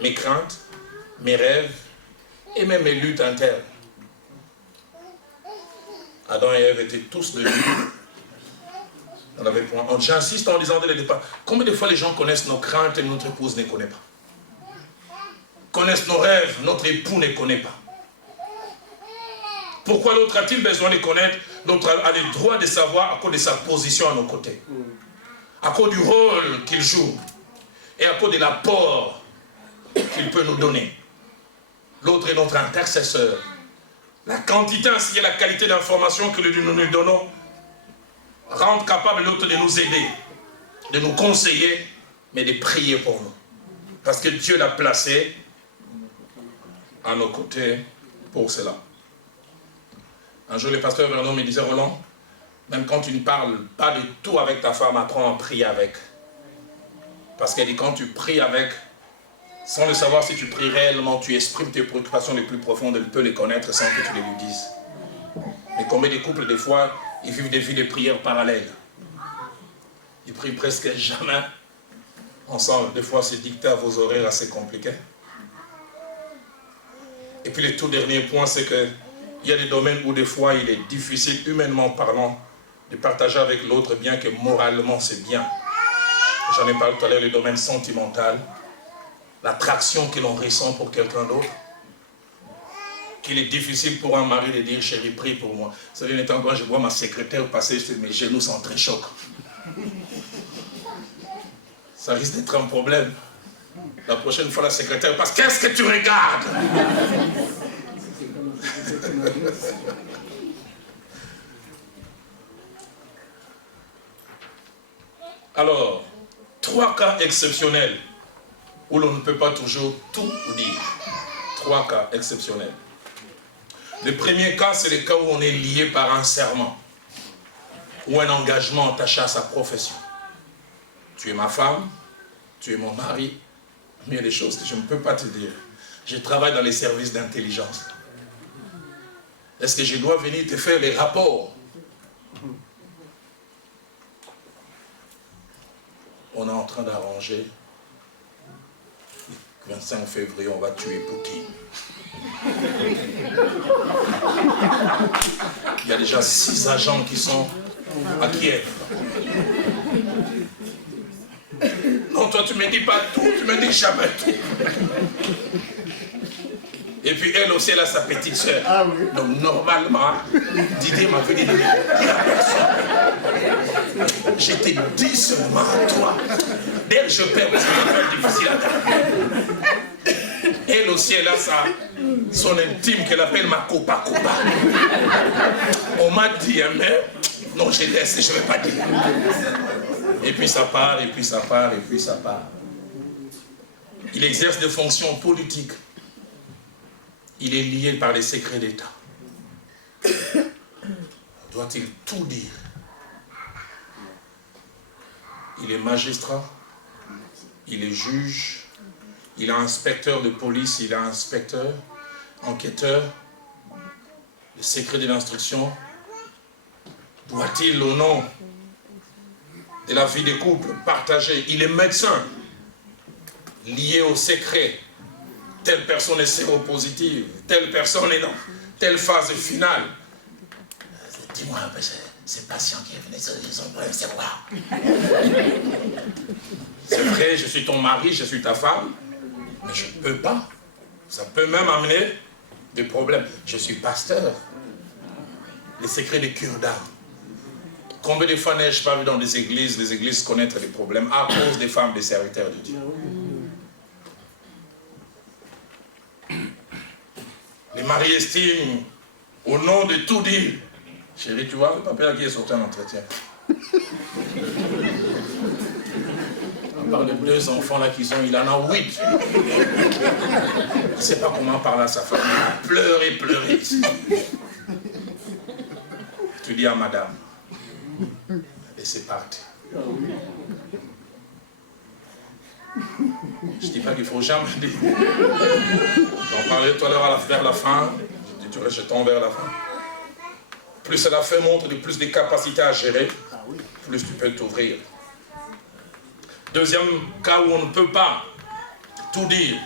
mes craintes, mes rêves et même mes luttes internes. Adam et Ève étaient tous de lui. J'insiste en disant dès le départ, combien de fois les gens connaissent nos craintes et notre épouse ne connaît pas? Connaissent nos rêves, notre époux ne connaît pas. Pourquoi l'autre a-t-il besoin de connaître? L'autre a le droit de savoir à cause de sa position à nos côtés. À cause du rôle qu'il joue. Et à cause de l'apport qu'il peut nous donner. L'autre est notre intercesseur. La quantité ainsi que la qualité d'information que nous nous donnons rendent capable l'autre de nous aider, de nous conseiller, mais de prier pour nous. Parce que Dieu l'a placé à nos côtés pour cela. Un jour, le pasteur Vernon me disait, Roland, même quand tu ne parles pas de tout avec ta femme, apprends à prier avec. Parce qu'elle dit, quand tu pries avec, sans le savoir si tu pries réellement, tu exprimes tes préoccupations les plus profondes, elle peut les connaître sans que tu les lui dises. Mais combien de couples, des fois, ils vivent des vies de prières parallèles. Ils prient presque jamais ensemble. Des fois, c'est dicté à vos horaires assez compliqués. Et puis le tout dernier point, c'est qu'il y a des domaines où des fois, il est difficile, humainement parlant, de partager avec l'autre, bien que moralement, c'est bien. J'en ai parlé tout à l'heure, le domaine sentimental. L'attraction que l'on ressent pour quelqu'un d'autre, qu'il est difficile pour un mari de dire, chérie, prie pour moi. Ça vient quand je vois ma secrétaire passer, mes genoux s'entrechoquent. Ça risque d'être un problème. La prochaine fois, la secrétaire passe, qu'est-ce que tu regardes? Alors, 3 cas exceptionnels où l'on ne peut pas toujours tout dire. 3 cas exceptionnels. Le premier cas, c'est le cas où on est lié par un serment ou un engagement attaché à sa profession. Tu es ma femme, tu es mon mari, mais il y a des choses que je ne peux pas te dire. Je travaille dans les services d'intelligence. Est-ce que je dois venir te faire les rapports? On est en train d'arranger. Le 25 février, on va tuer Poutine. Il y a déjà 6 agents qui sont à Kiev. Non, toi, tu ne me dis pas tout, tu ne me dis jamais tout. Et puis elle aussi, elle a sa petite soeur. Ah oui. Donc normalement, Didier m'a fait dire, dis à personne. Je te dis seulement à toi. Dès que je perds, parce que c'est difficile à faire. Elle aussi, elle a son intime qu'elle appelle ma copa. On m'a dit, mais non, je laisse, je ne vais pas dire. Et puis ça part, et puis ça part, et puis ça part. Il exerce des fonctions politiques. Il est lié par les secrets d'État. Doit-il tout dire? Il est magistrat, il est juge, il est inspecteur de police, il est inspecteur, enquêteur. Le secret de l'instruction, doit-il, au nom de la vie des couples, partager? Il est médecin, lié au secret. Telle personne est séropositive, telle personne est dans telle phase finale. Dis-moi un peu, ces patients qui venaient, ils ont problème, c'est quoi? C'est vrai, je suis ton mari, je suis ta femme, mais je ne peux pas. Ça peut même amener des problèmes. Je suis pasteur. Les secrets des cures d'âme. Combien de fois n'ai-je pas vu dans des églises connaître des problèmes à cause des femmes des serviteurs de Dieu? Les maris estiment, au nom de tout dire, chérie, tu vois, le papa qui est sorti en entretien. On parle de 2 enfants là qu'ils ont, il en a 8. Il ne sait pas comment parler à sa femme. Il a pleuré. Tu dis à madame, et c'est parti. Je ne dis pas qu'il ne faut jamais dire. J'en parlais tout à l'heure vers la fin. Je tombe vers la fin. Plus la fin montre de plus de capacités à gérer, plus tu peux t'ouvrir. Deuxième cas où on ne peut pas tout dire,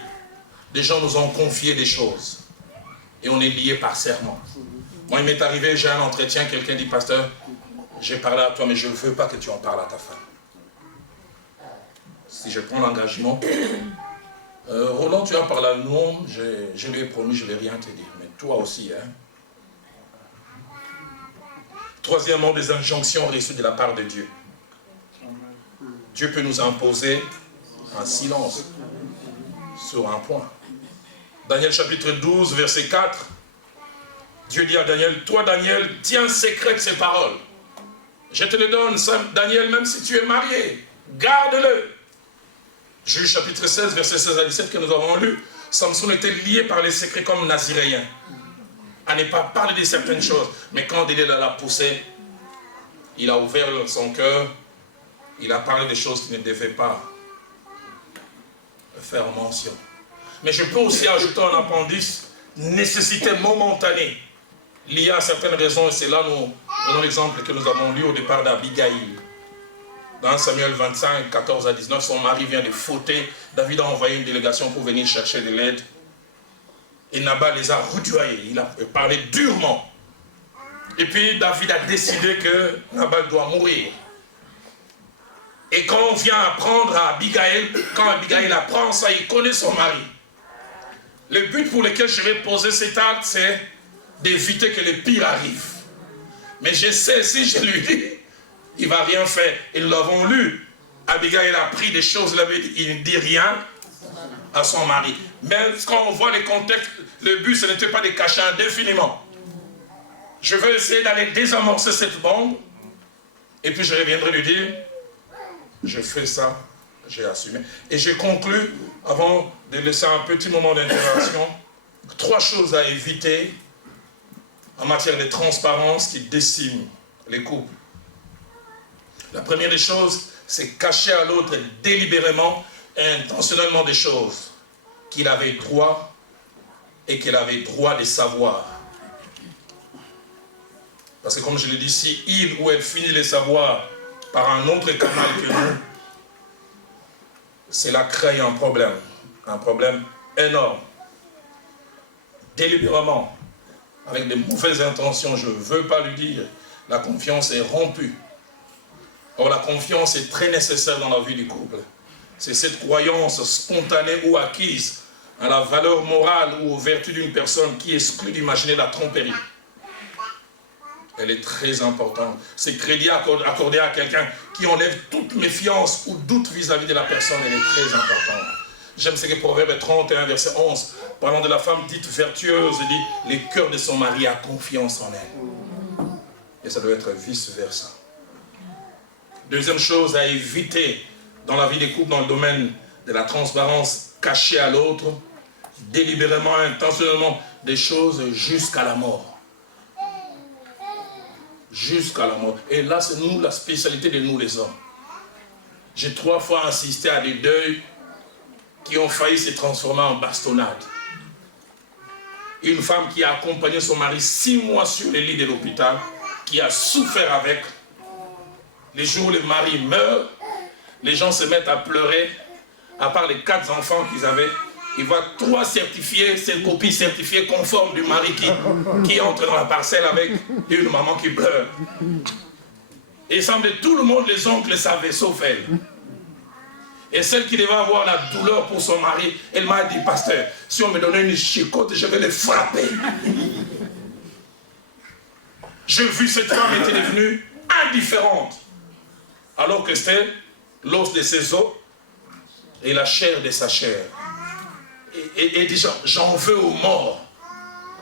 des gens nous ont confié des choses et on est lié par serment. Moi, il m'est arrivé, j'ai un entretien, quelqu'un dit, pasteur, j'ai parlé à toi, mais je ne veux pas que tu en parles à ta femme. Si je prends l'engagement, Roland, tu as parlé à nous, je lui ai promis, je ne vais rien te dire, mais toi aussi, hein. Troisièmement, des injonctions reçues de la part de Dieu. Dieu peut nous imposer un silence sur un point. Daniel chapitre 12, verset 4, Dieu dit à Daniel, toi Daniel, tiens secret ces paroles. Je te les donne, Daniel, même si tu es marié, garde-le. Juge chapitre 16, verset 16 à 17 que nous avons lu, Samson était lié par les secrets comme naziréen, à ne pas parler de certaines choses. Mais quand Delilah l'a poussé, il a ouvert son cœur, il a parlé des choses qui ne devaient pas faire mention. Mais je peux aussi ajouter un appendice, nécessité momentanée, liée à certaines raisons, et c'est là nous donnons l'exemple que nous avons lu au départ d'Abigaïl. Dans Samuel 25, 14 à 19, son mari vient de fauter. David a envoyé une délégation pour venir chercher de l'aide. Et Nabal les a rudoyés. Il a parlé durement. Et puis David a décidé que Nabal doit mourir. Et quand on vient apprendre à Abigaïl, quand Abigaïl apprend ça, il connaît son mari. Le but pour lequel je vais poser cet acte, c'est d'éviter que le pire arrive. Mais je sais, si je lui dis, il ne va rien faire. Et nous l'avons lu. Abigaïl a pris des choses, il ne dit rien à son mari. Mais quand on voit les contextes, le but, ce n'était pas de cacher indéfiniment. Je veux essayer d'aller désamorcer cette bombe. Et puis je reviendrai lui dire, je fais ça, j'ai assumé. Et je conclus, avant de laisser un petit moment d'interaction, 3 choses à éviter en matière de transparence qui déciment les couples. La première des choses, c'est cacher à l'autre délibérément et intentionnellement des choses qu'il avait droit et qu'elle avait droit de savoir. Parce que comme je l'ai dit, si il ou elle finit les savoir par un autre canal que nous, cela crée un problème énorme. Délibérément, avec de mauvaises intentions, je ne veux pas lui dire, la confiance est rompue. Or, la confiance est très nécessaire dans la vie du couple. C'est cette croyance spontanée ou acquise à la valeur morale ou aux vertus d'une personne qui exclut d'imaginer la tromperie. Elle est très importante. C'est crédit accordé à quelqu'un qui enlève toute méfiance ou doute vis-à-vis de la personne, elle est très importante. J'aime ce que Proverbe 31, verset 11, parlant de la femme dite vertueuse, dit « Le cœur de son mari a confiance en elle ». Et ça doit être vice-versa. Deuxième chose à éviter dans la vie des couples, dans le domaine de la transparence, cacher à l'autre, délibérément, intentionnellement, des choses jusqu'à la mort. Jusqu'à la mort. Et là, c'est nous, la spécialité de nous les hommes. J'ai 3 fois assisté à des deuils qui ont failli se transformer en bastonnade. Une femme qui a accompagné son mari 6 mois sur les lits de l'hôpital, qui a souffert avec. Les jours où le mari meurt, les gens se mettent à pleurer, à part les 4 enfants qu'ils avaient. Ils voient 3 certifiés, c'est copies certifiées conformes du mari qui entre dans la parcelle avec une maman qui pleure. Et il semble que tout le monde, les oncles, savaient, sauf elle. Et celle qui devait avoir la douleur pour son mari, elle m'a dit, pasteur, si on me donnait une chicotte, je vais les frapper. J'ai vu cette femme était devenue indifférente. Alors que c'était l'os de ses os et la chair de sa chair. Et dit, j'en veux aux morts.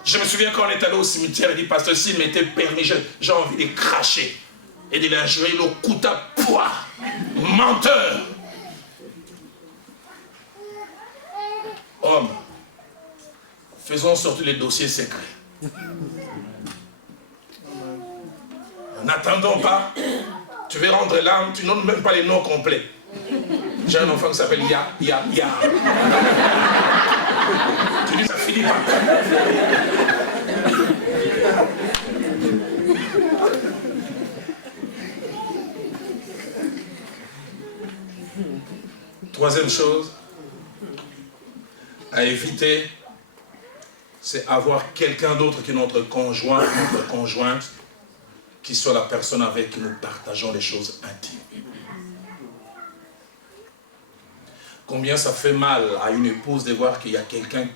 Je me souviens quand on est allé au cimetière, il dit, pasteur, s'il m'était permis, j'ai envie de cracher. Et de l'injurer, le coup à poids. Menteur. Homme, faisons sortir les dossiers secrets. N'attendons pas. Tu veux rendre l'âme, tu n'as même pas les noms complets. J'ai un enfant qui s'appelle Ya. Tu dis ça finit par Troisième chose à éviter, c'est avoir quelqu'un d'autre que notre conjoint, notre conjointe, qui soit la personne avec qui nous partageons les choses intimes. Combien ça fait mal à une épouse de voir qu'il y a quelqu'un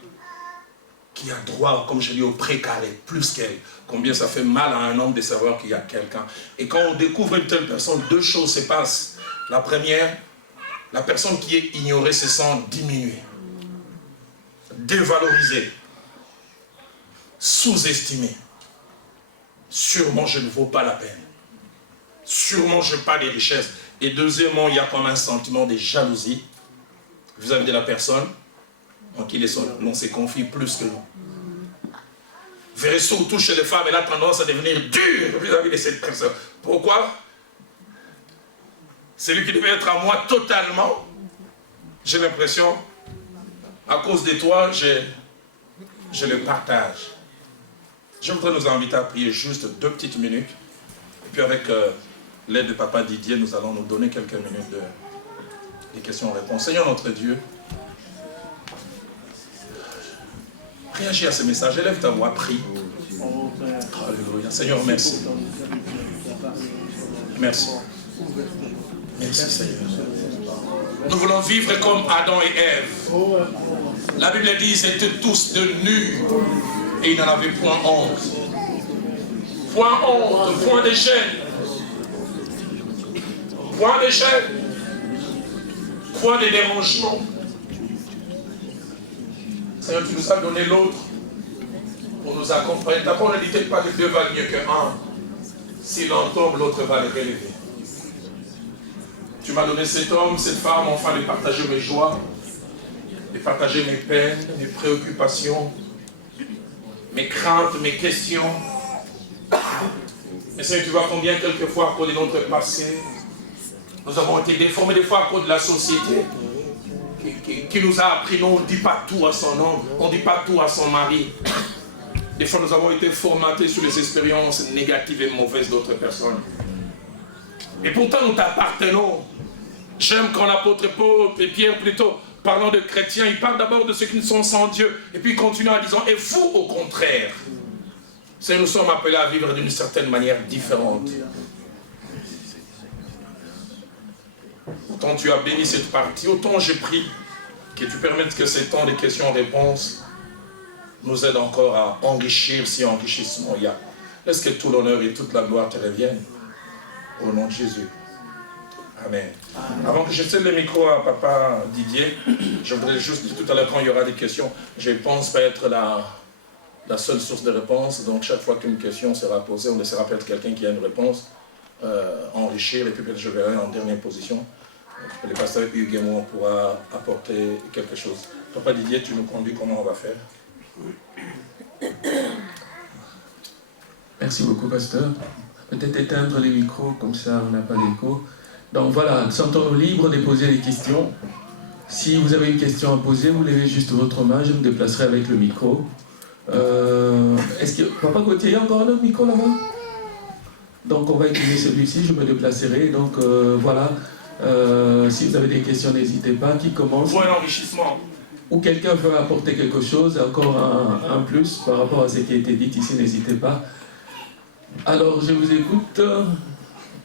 qui a droit, comme je dis, au précaré, plus qu'elle. Combien ça fait mal à un homme de savoir qu'il y a quelqu'un. Et quand on découvre une telle personne, 2 choses se passent. La première, la personne qui est ignorée se sent diminuée, dévalorisée, sous-estimée. Sûrement, je ne vaux pas la peine. Sûrement, je n'ai pas les richesses. Et deuxièmement, il y a comme un sentiment de jalousie vis-à-vis de la personne en qui l'on se confie plus que nous. Vous verrez surtout chez les femmes, elle a tendance à devenir dure vis-à-vis de cette personne. Pourquoi? Celui qui devait être à moi totalement, j'ai l'impression, à cause de toi, je le partage. Je voudrais nous inviter à prier juste 2 petites minutes. Et puis avec l'aide de Papa Didier, nous allons nous donner quelques minutes de questions-réponses. Seigneur notre Dieu, réagis à ce message. Élève ta voix, prie. Alléluia. Seigneur, merci. Merci. Merci, Seigneur. Nous voulons vivre comme Adam et Ève. La Bible dit qu'ils étaient tous de nus et ils n'en avaient point honte. Point honte, point de gêne. Point de gêne. Point de dérangement. Seigneur, tu nous as donné l'autre pour nous accompagner. Ta parole ne dit pas que 2 valent mieux que 1. Si l'un tombe, l'autre va le relever. Tu m'as donné cet homme, cette femme, enfin de partager mes joies, de partager mes peines, mes préoccupations, mes craintes, mes questions. Mais Seigneur, tu vois combien quelquefois à cause de notre passé, nous avons été déformés, des fois à cause de la société qui nous a appris, non, on ne dit pas tout à son homme, on ne dit pas tout à son mari. Des fois nous avons été formatés sur les expériences négatives et mauvaises d'autres personnes. Et pourtant nous t'appartenons. J'aime quand l'apôtre Paul et Pierre plutôt, parlant de chrétiens, ils parlent d'abord de ceux qui ne sont sans Dieu, et puis ils continuent en disant, et vous au contraire. C'est nous sommes appelés à vivre d'une certaine manière différente. Autant tu as béni cette partie, autant j'ai pris que tu permettes que ces temps de questions-réponses nous aident encore à enrichir si enrichissement il y a. Laisse que tout l'honneur et toute la gloire te reviennent. Au nom de Jésus. Amen. Avant que je cède le micro à Papa Didier, je voudrais juste dire tout à l'heure quand il y aura des questions, je ne pense pas être la seule source de réponse. Donc chaque fois qu'une question sera posée, on laissera peut-être quelqu'un qui a une réponse enrichir, et puis peut-être je verrai en dernière position Le pasteur Hugues et moi pourra apporter quelque chose. Papa Didier, tu nous conduis comment on va faire? Merci beaucoup, pasteur. Peut-être éteindre les micros, comme ça on n'a pas d'écho. Donc voilà, sentons-nous libres de poser des questions. Si vous avez une question à poser, vous levez juste votre main, je me déplacerai avec le micro. Est-ce que Papa Gauthier, il y a encore un autre micro là-bas? Donc on va utiliser celui-ci, je me déplacerai. Donc voilà, si vous avez des questions, n'hésitez pas. Qui commence? Pour un enrichissement. Ou quelqu'un veut apporter quelque chose, encore un plus par rapport à ce qui a été dit ici, n'hésitez pas. Alors je vous écoute.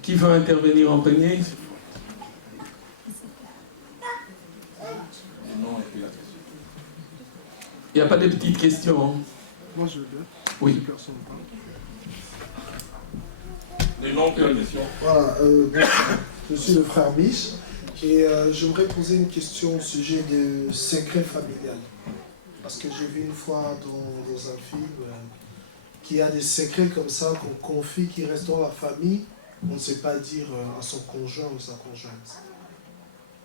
Qui veut intervenir en premier? Il n'y a pas de petites questions. Moi, je veux bien. Oui. Personne ne parle. Les noms de la question. Voilà, je suis le frère Mich et j'aimerais poser une question au sujet de secret familial. Parce que j'ai vu une fois dans un film qu'il y a des secrets comme ça qu'on confie qui restent dans la famille, on ne sait pas dire à son conjoint ou sa conjointe.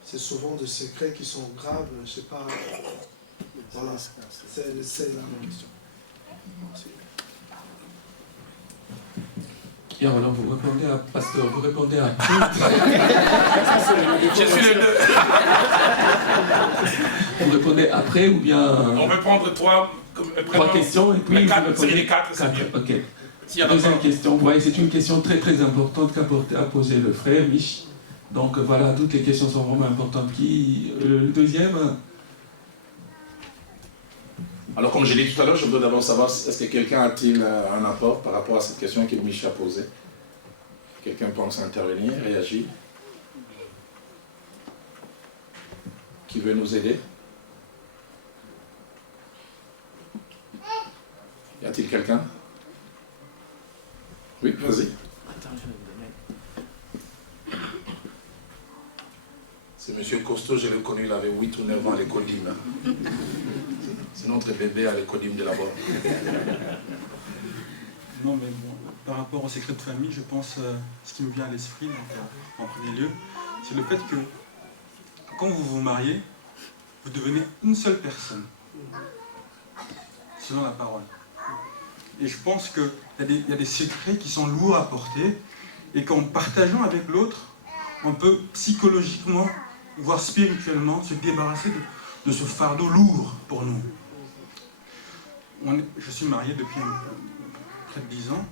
C'est souvent des secrets qui sont graves, je ne sais pas. Voilà, c'est la question. Et alors vous répondez à pasteur, vous répondez à... Je suis les deux. Vous répondez après ou bien... On peut prendre trois questions et puis... Les quatre, c'est mieux. Ok. Si Deuxième question, vous voyez, c'est une question très très importante qu'a posé le frère Mich. Donc voilà, toutes les questions sont vraiment importantes. Le deuxième... Alors, comme je l'ai dit tout à l'heure, je voudrais d'abord savoir est-ce que quelqu'un a-t-il un apport par rapport à cette question que Mich a posée? Quelqu'un pense intervenir, réagir? Qui veut nous aider? Y a-t-il quelqu'un? Oui, vas-y. C'est monsieur Costaud, je l'ai connu, il avait 8 ou 9 ans à l'école d'hymne. C'est notre bébé à l'école d'hymne de là-bas. Non, mais bon, par rapport au secret de famille, je pense ce qui me vient à l'esprit, en premier lieu, c'est le fait que quand vous vous mariez, vous devenez une seule personne, selon la parole. Et je pense qu'il y a des secrets qui sont lourds à porter et qu'en partageant avec l'autre, on peut psychologiquement, voire spirituellement, se débarrasser de ce fardeau lourd pour nous. Je suis marié depuis près de 10 ans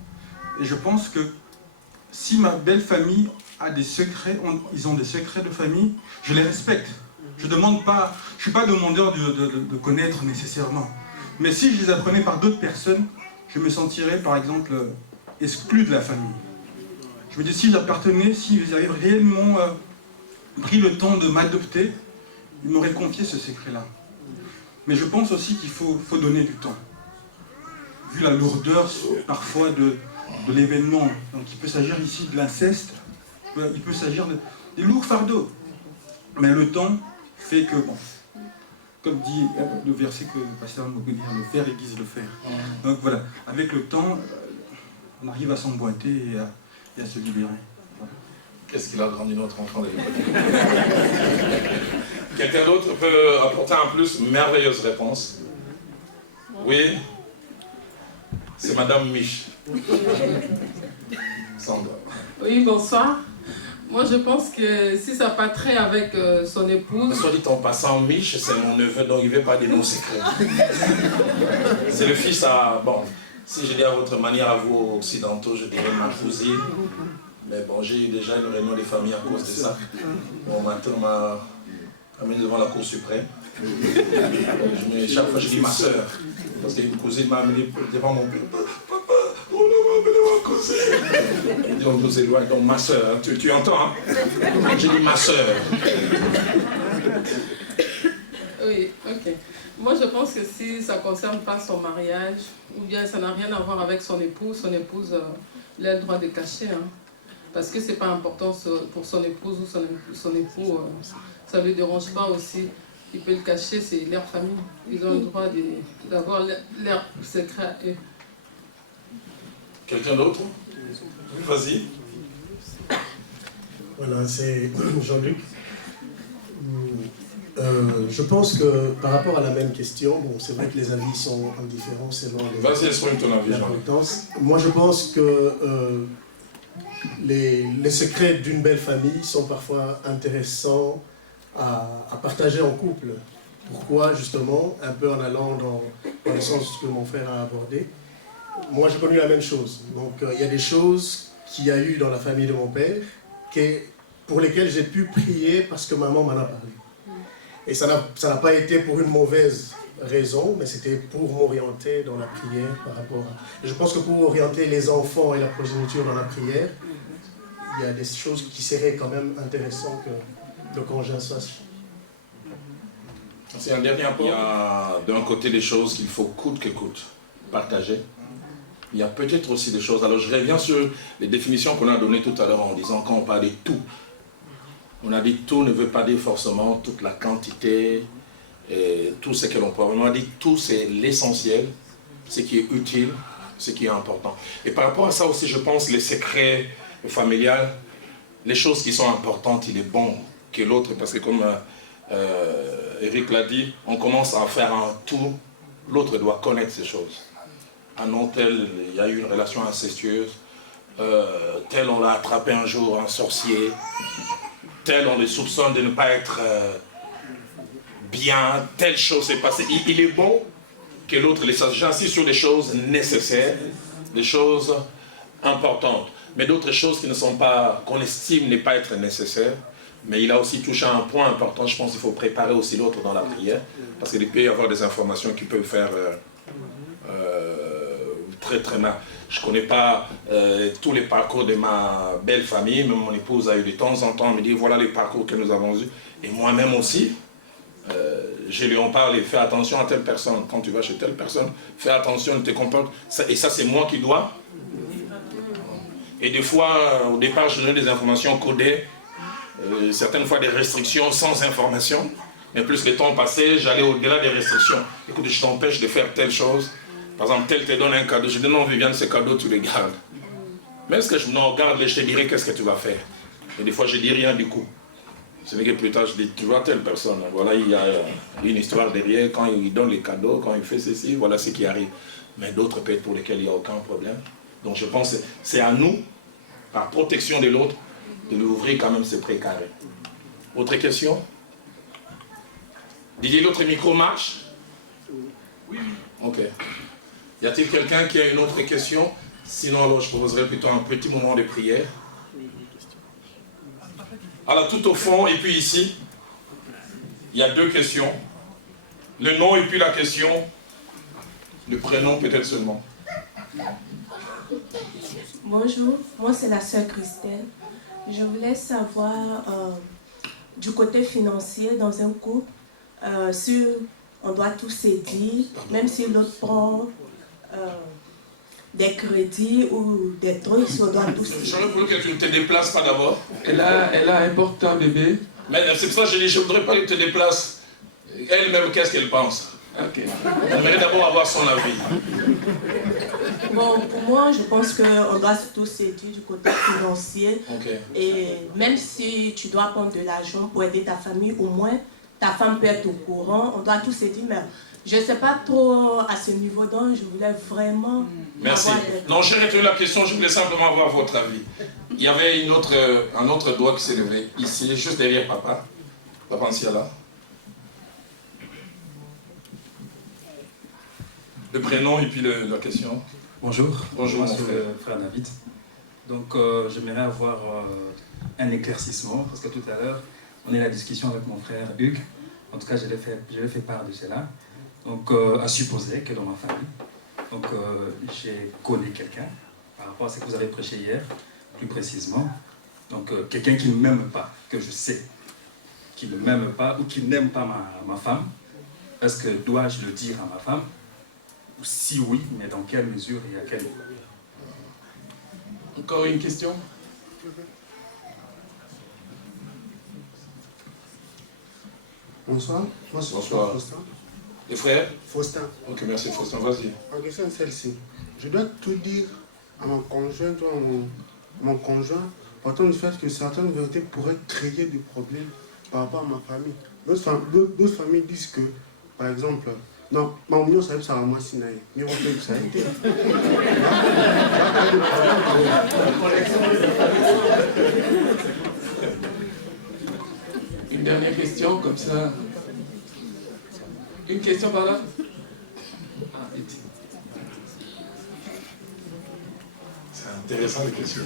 et je pense que si ma belle famille a des secrets, ils ont des secrets de famille, je les respecte. Je ne suis pas demandeur de connaître nécessairement. Mais si je les apprenais par d'autres personnes, je me sentirais par exemple exclu de la famille. Je me dis, si j'appartenais, s'ils avaient réellement pris le temps de m'adopter, ils m'auraient confié ce secret-là. Mais je pense aussi qu'il faut donner du temps. Vu la lourdeur parfois de l'événement, donc il peut s'agir ici de l'inceste, il peut s'agir des lourds fardeaux. Mais le temps fait que, bon, comme dit le verset que le pasteur m'a dit, le fer aiguise le fer. Donc voilà, avec le temps, on arrive à s'emboîter et à se libérer. Voilà. Qu'est-ce qu'il a grandi notre enfant de l'époque? Quelqu'un d'autre peut apporter un plus? Merveilleuse réponse. Oui. C'est Madame Mich. Sandra. Oui, bonsoir. Moi, je pense que si ça n'a pas trait avec son épouse... Soit dit en passant, Mich, c'est mon neveu, donc il ne veut pas des noms secrets. C'est le fils à... Bon, si je dis à votre manière, à vous occidentaux, je dirais ma cousine. Mais bon, j'ai eu déjà une réunion de famille à cause de ça. Mon matin m'a amené devant la Cour suprême. Chaque fois, je dis ma soeur. Parce qu'une cousine m'a amené devant mon père. Papa, on m'a amené ma cousine. Et on nous éloigne. Donc ma soeur, tu entends, hein? J'ai dit ma soeur. Oui, ok. Moi, je pense que si ça ne concerne pas son mariage, ou bien ça n'a rien à voir avec son épouse, il a le droit de cacher. Hein. Parce que ce n'est pas important pour son épouse ou son époux. Ça ne lui dérange pas aussi. Il peut le cacher, c'est leur famille. Ils ont le droit d'avoir leur secret à eux. Quelqu'un d'autre? Vas-y. Voilà, c'est Jean-Luc. Je pense que par rapport à la même question, bon, c'est vrai que les avis sont différents selon Vas-y, exprime ton avis, Jean. l'importance. Moi, je pense que les secrets d'une belle famille sont parfois intéressants à partager en couple. Pourquoi, justement, un peu en allant dans le sens que mon frère a abordé. Moi, j'ai connu la même chose. Donc, il y a des choses qu'il y a eu dans la famille de mon père pour lesquelles j'ai pu prier parce que maman m'en a parlé. Et ça n'a pas été pour une mauvaise raison, mais c'était pour m'orienter dans la prière par rapport à... Je pense que pour orienter les enfants et la progéniture dans la prière, il y a des choses qui seraient quand même intéressantes que le conjoint sache. C'est un dernier apport. Il y a d'un côté des choses qu'il faut coûte que coûte partager. Il y a peut-être aussi des choses. Alors je reviens sur les définitions qu'on a données tout à l'heure en disant quand on parle de tout. On a dit tout ne veut pas dire forcément toute la quantité, et tout ce que l'on peut. On a dit tout c'est l'essentiel, ce qui est utile, ce qui est important. Et par rapport à ça aussi, je pense les secrets familiaux, les choses qui sont importantes, il est bon que l'autre, parce que comme Eric l'a dit, on commence à faire un tout, l'autre doit connaître ces choses. Ah non, tel, il y a eu une relation incestueuse, tel on l'a attrapé un jour, un sorcier, tel on le soupçonne de ne pas être bien, telle chose s'est passée. Il est bon que l'autre les sache. J'insiste sur des choses nécessaires, des choses importantes, mais d'autres choses qui ne sont pas, qu'on estime ne pas être nécessaires. Mais il a aussi touché à un point important, je pense qu'il faut préparer aussi l'autre dans la prière, parce qu'il peut y avoir des informations qui peuvent faire très très mal. Je ne connais pas tous les parcours de ma belle famille, même mon épouse a eu de temps en temps à me dire voilà les parcours que nous avons eus, et moi-même aussi, je lui en parle et fais attention à telle personne, quand tu vas chez telle personne, fais attention, ne te comporte, et ça c'est moi qui dois. Et des fois, au départ, je donnais des informations codées, certaines fois des restrictions sans information, mais plus le temps passait, j'allais au-delà des restrictions. Écoute, je t'empêche de faire telle chose. Par exemple, tel te donne un cadeau, je dis non, Viviane, ce cadeau, tu le gardes. Mais est-ce que je non, garde-le, je te dirai qu'est-ce que tu vas faire. Et des fois, je dis rien du coup. Ce n'est que plus tard, je dis, tu vois telle personne, voilà, il y a une histoire derrière, quand il donne les cadeaux, quand il fait ceci, voilà ce qui arrive. Mais d'autres peut-être pour lesquels il n'y a aucun problème. Donc je pense que c'est à nous, par protection de l'autre, de lui ouvrir quand même ce précaré. Autre question? Didier, l'autre micro marche? Oui. Ok. Y a-t-il quelqu'un qui a une autre question? Sinon, alors, je proposerai plutôt un petit moment de prière. Alors, tout au fond, et puis ici, il y a deux questions. Le nom et puis la question. Le prénom peut-être seulement. Bonjour, moi c'est la sœur Christelle. Je voulais savoir du côté financier dans un couple, si on doit tout céder, même si l'autre prend des crédits ou des trucs, si on doit tout céder. J'aurais voulu que tu ne te déplaces pas d'abord. Elle a un portant bébé. Mais c'est pour ça que je dis, je ne voudrais pas que tu te déplaces. Elle-même, qu'est-ce qu'elle pense? Ok. J'aimerais d'abord avoir son avis. Bon, pour moi, je pense qu'on doit tout céder du côté financier. Okay. Et même si tu dois prendre de l'argent pour aider ta famille, au moins, ta femme peut être au courant. On doit tout céder, mais je ne sais pas trop à ce niveau, donc je voulais vraiment... Merci. Non, j'ai retenu la question, je voulais simplement avoir votre avis. Il y avait un autre doigt qui s'est levé, ici, juste derrière papa. Papa Anciala. Le prénom et puis la question. Bonjour. Bonjour, moi, c'est frère David. Donc, j'aimerais avoir un éclaircissement, parce que tout à l'heure, on a eu la discussion avec mon frère Hugues. En tout cas, je l'ai fait part de cela. Donc, à supposer que dans ma famille, donc, j'ai connu quelqu'un, par rapport à ce que vous avez prêché hier, plus précisément. Donc, quelqu'un qui ne m'aime pas, que je sais, qui ne m'aime pas ou qui n'aime pas ma femme. Est-ce que dois-je le dire à ma femme? Si oui, mais dans quelle mesure et à quel niveau? Encore une question? Bonsoir. Bonsoir. Faustin. Les frères? Faustin. Ok, merci Faustin, vas-y. Ma question est celle-ci. Je dois tout dire à mon conjoint, mon conjoint, partant du fait que certaines vérités pourraient créer des problèmes par rapport à ma famille. d'autres familles disent que, par exemple, non, ma union, ça va moi Sinaï. Mais on fait que ça a été. Une dernière question, comme ça. Une question par là? C'est intéressant les questions.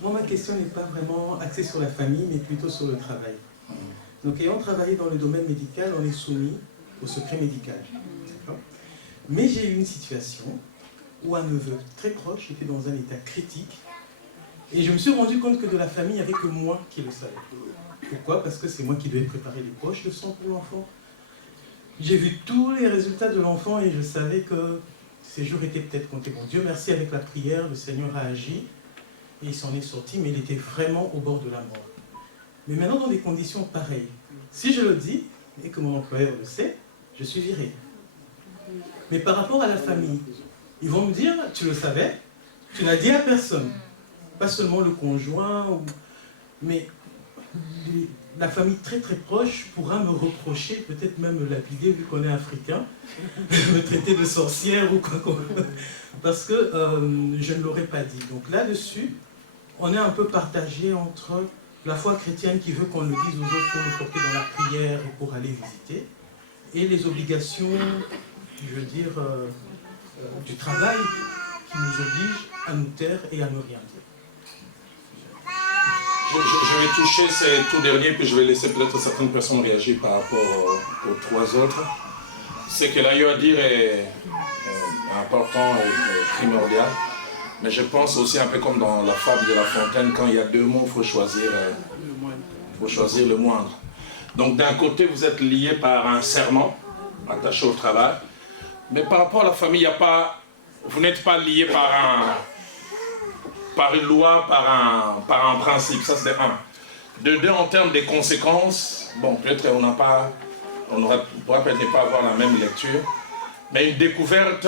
Moi, ma question n'est pas vraiment axée sur la famille, mais plutôt sur le travail. Donc, ayant travaillé dans le domaine médical, on est soumis au secret médical. Mais j'ai eu une situation où un neveu très proche était dans un état critique et je me suis rendu compte que de la famille, il n'y avait que moi qui le savais. Pourquoi? Parce que c'est moi qui devais préparer les poches de sang pour l'enfant. J'ai vu tous les résultats de l'enfant et je savais que ces jours étaient peut-être comptés. Bon, Dieu merci, avec la prière, le Seigneur a agi et il s'en est sorti, mais il était vraiment au bord de la mort. Mais maintenant, dans des conditions pareilles, si je le dis et que mon employeur le sait, je suis viré. Mais par rapport à la famille, ils vont me dire, tu le savais, tu n'as dit à personne. Pas seulement le conjoint, mais la famille très très proche pourra me reprocher, peut-être même me lapider, vu qu'on est africain, me traiter de sorcière ou quoi, parce que je ne l'aurais pas dit. Donc là-dessus, on est un peu partagé entre la foi chrétienne qui veut qu'on le dise aux autres pour le porter dans la prière et pour aller visiter, et les obligations, je veux dire, du travail qui nous oblige à nous taire et à ne rien dire. Je vais toucher ces tout derniers, puis je vais laisser peut-être certaines personnes réagir par rapport aux trois autres. Ce qu'elle a eu à dire est important et primordial, mais je pense aussi un peu comme dans la fable de La Fontaine, quand il y a deux mots, il faut choisir le moindre. Donc d'un côté, vous êtes liés par un serment, attaché au travail, mais par rapport à la famille, vous n'êtes pas liés par une loi, par un principe, ça c'est un. De deux, en termes des conséquences, bon, peut-être on pourra peut-être pas avoir la même lecture, mais une découverte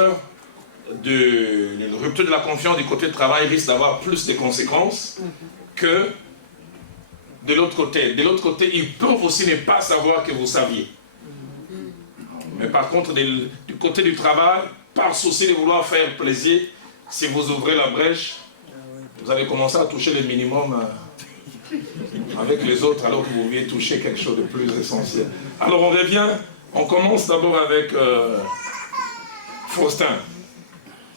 une rupture de la confiance du côté de travail risque d'avoir plus de conséquences que de l'autre côté. De l'autre côté, ils peuvent aussi ne pas savoir que vous saviez. Mais par contre, du côté du travail, par souci de vouloir faire plaisir, si vous ouvrez la brèche, vous allez commencer à toucher le minimum avec les autres, alors que vous vouliez toucher quelque chose de plus essentiel. Alors on revient, on commence d'abord avec Faustin.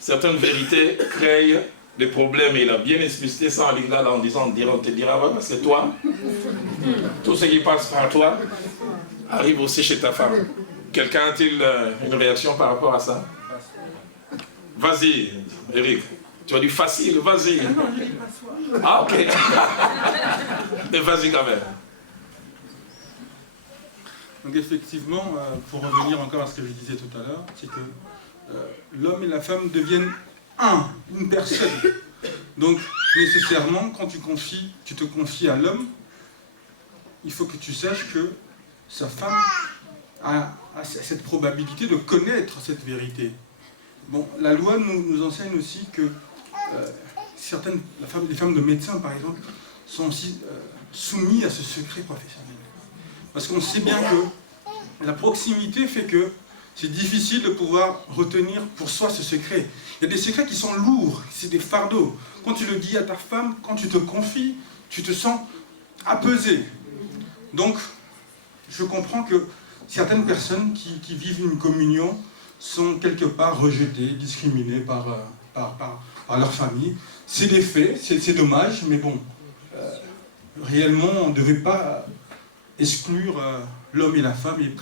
Certaines vérités créent des problèmes, et il a bien explicité ça en Lingala en disant, on te dira, ouais, parce que toi, tout ce qui passe par toi arrive aussi chez ta femme. Quelqu'un a-t-il une réaction par rapport à ça? Vas-y, Eric. Tu as dit facile, vas-y. Ah, ok. Mais vas-y quand même. Donc effectivement, pour revenir encore à ce que je disais tout à l'heure, c'est que l'homme et la femme deviennent une personne. Donc nécessairement, quand tu te confies à l'homme, il faut que tu saches que sa femme a cette probabilité de connaître cette vérité. Bon, la loi nous enseigne aussi que les femmes de médecins, par exemple, sont aussi soumises à ce secret professionnel. Parce qu'on sait bien que la proximité fait que c'est difficile de pouvoir retenir pour soi ce secret. Il y a des secrets qui sont lourds, c'est des fardeaux. Quand tu le dis à ta femme, quand tu te confies, tu te sens apaisé. Donc, je comprends que certaines personnes qui vivent une communion sont quelque part rejetées, discriminées par leur famille. C'est des faits, c'est dommage, mais bon, réellement, on ne devait pas exclure l'homme et la femme et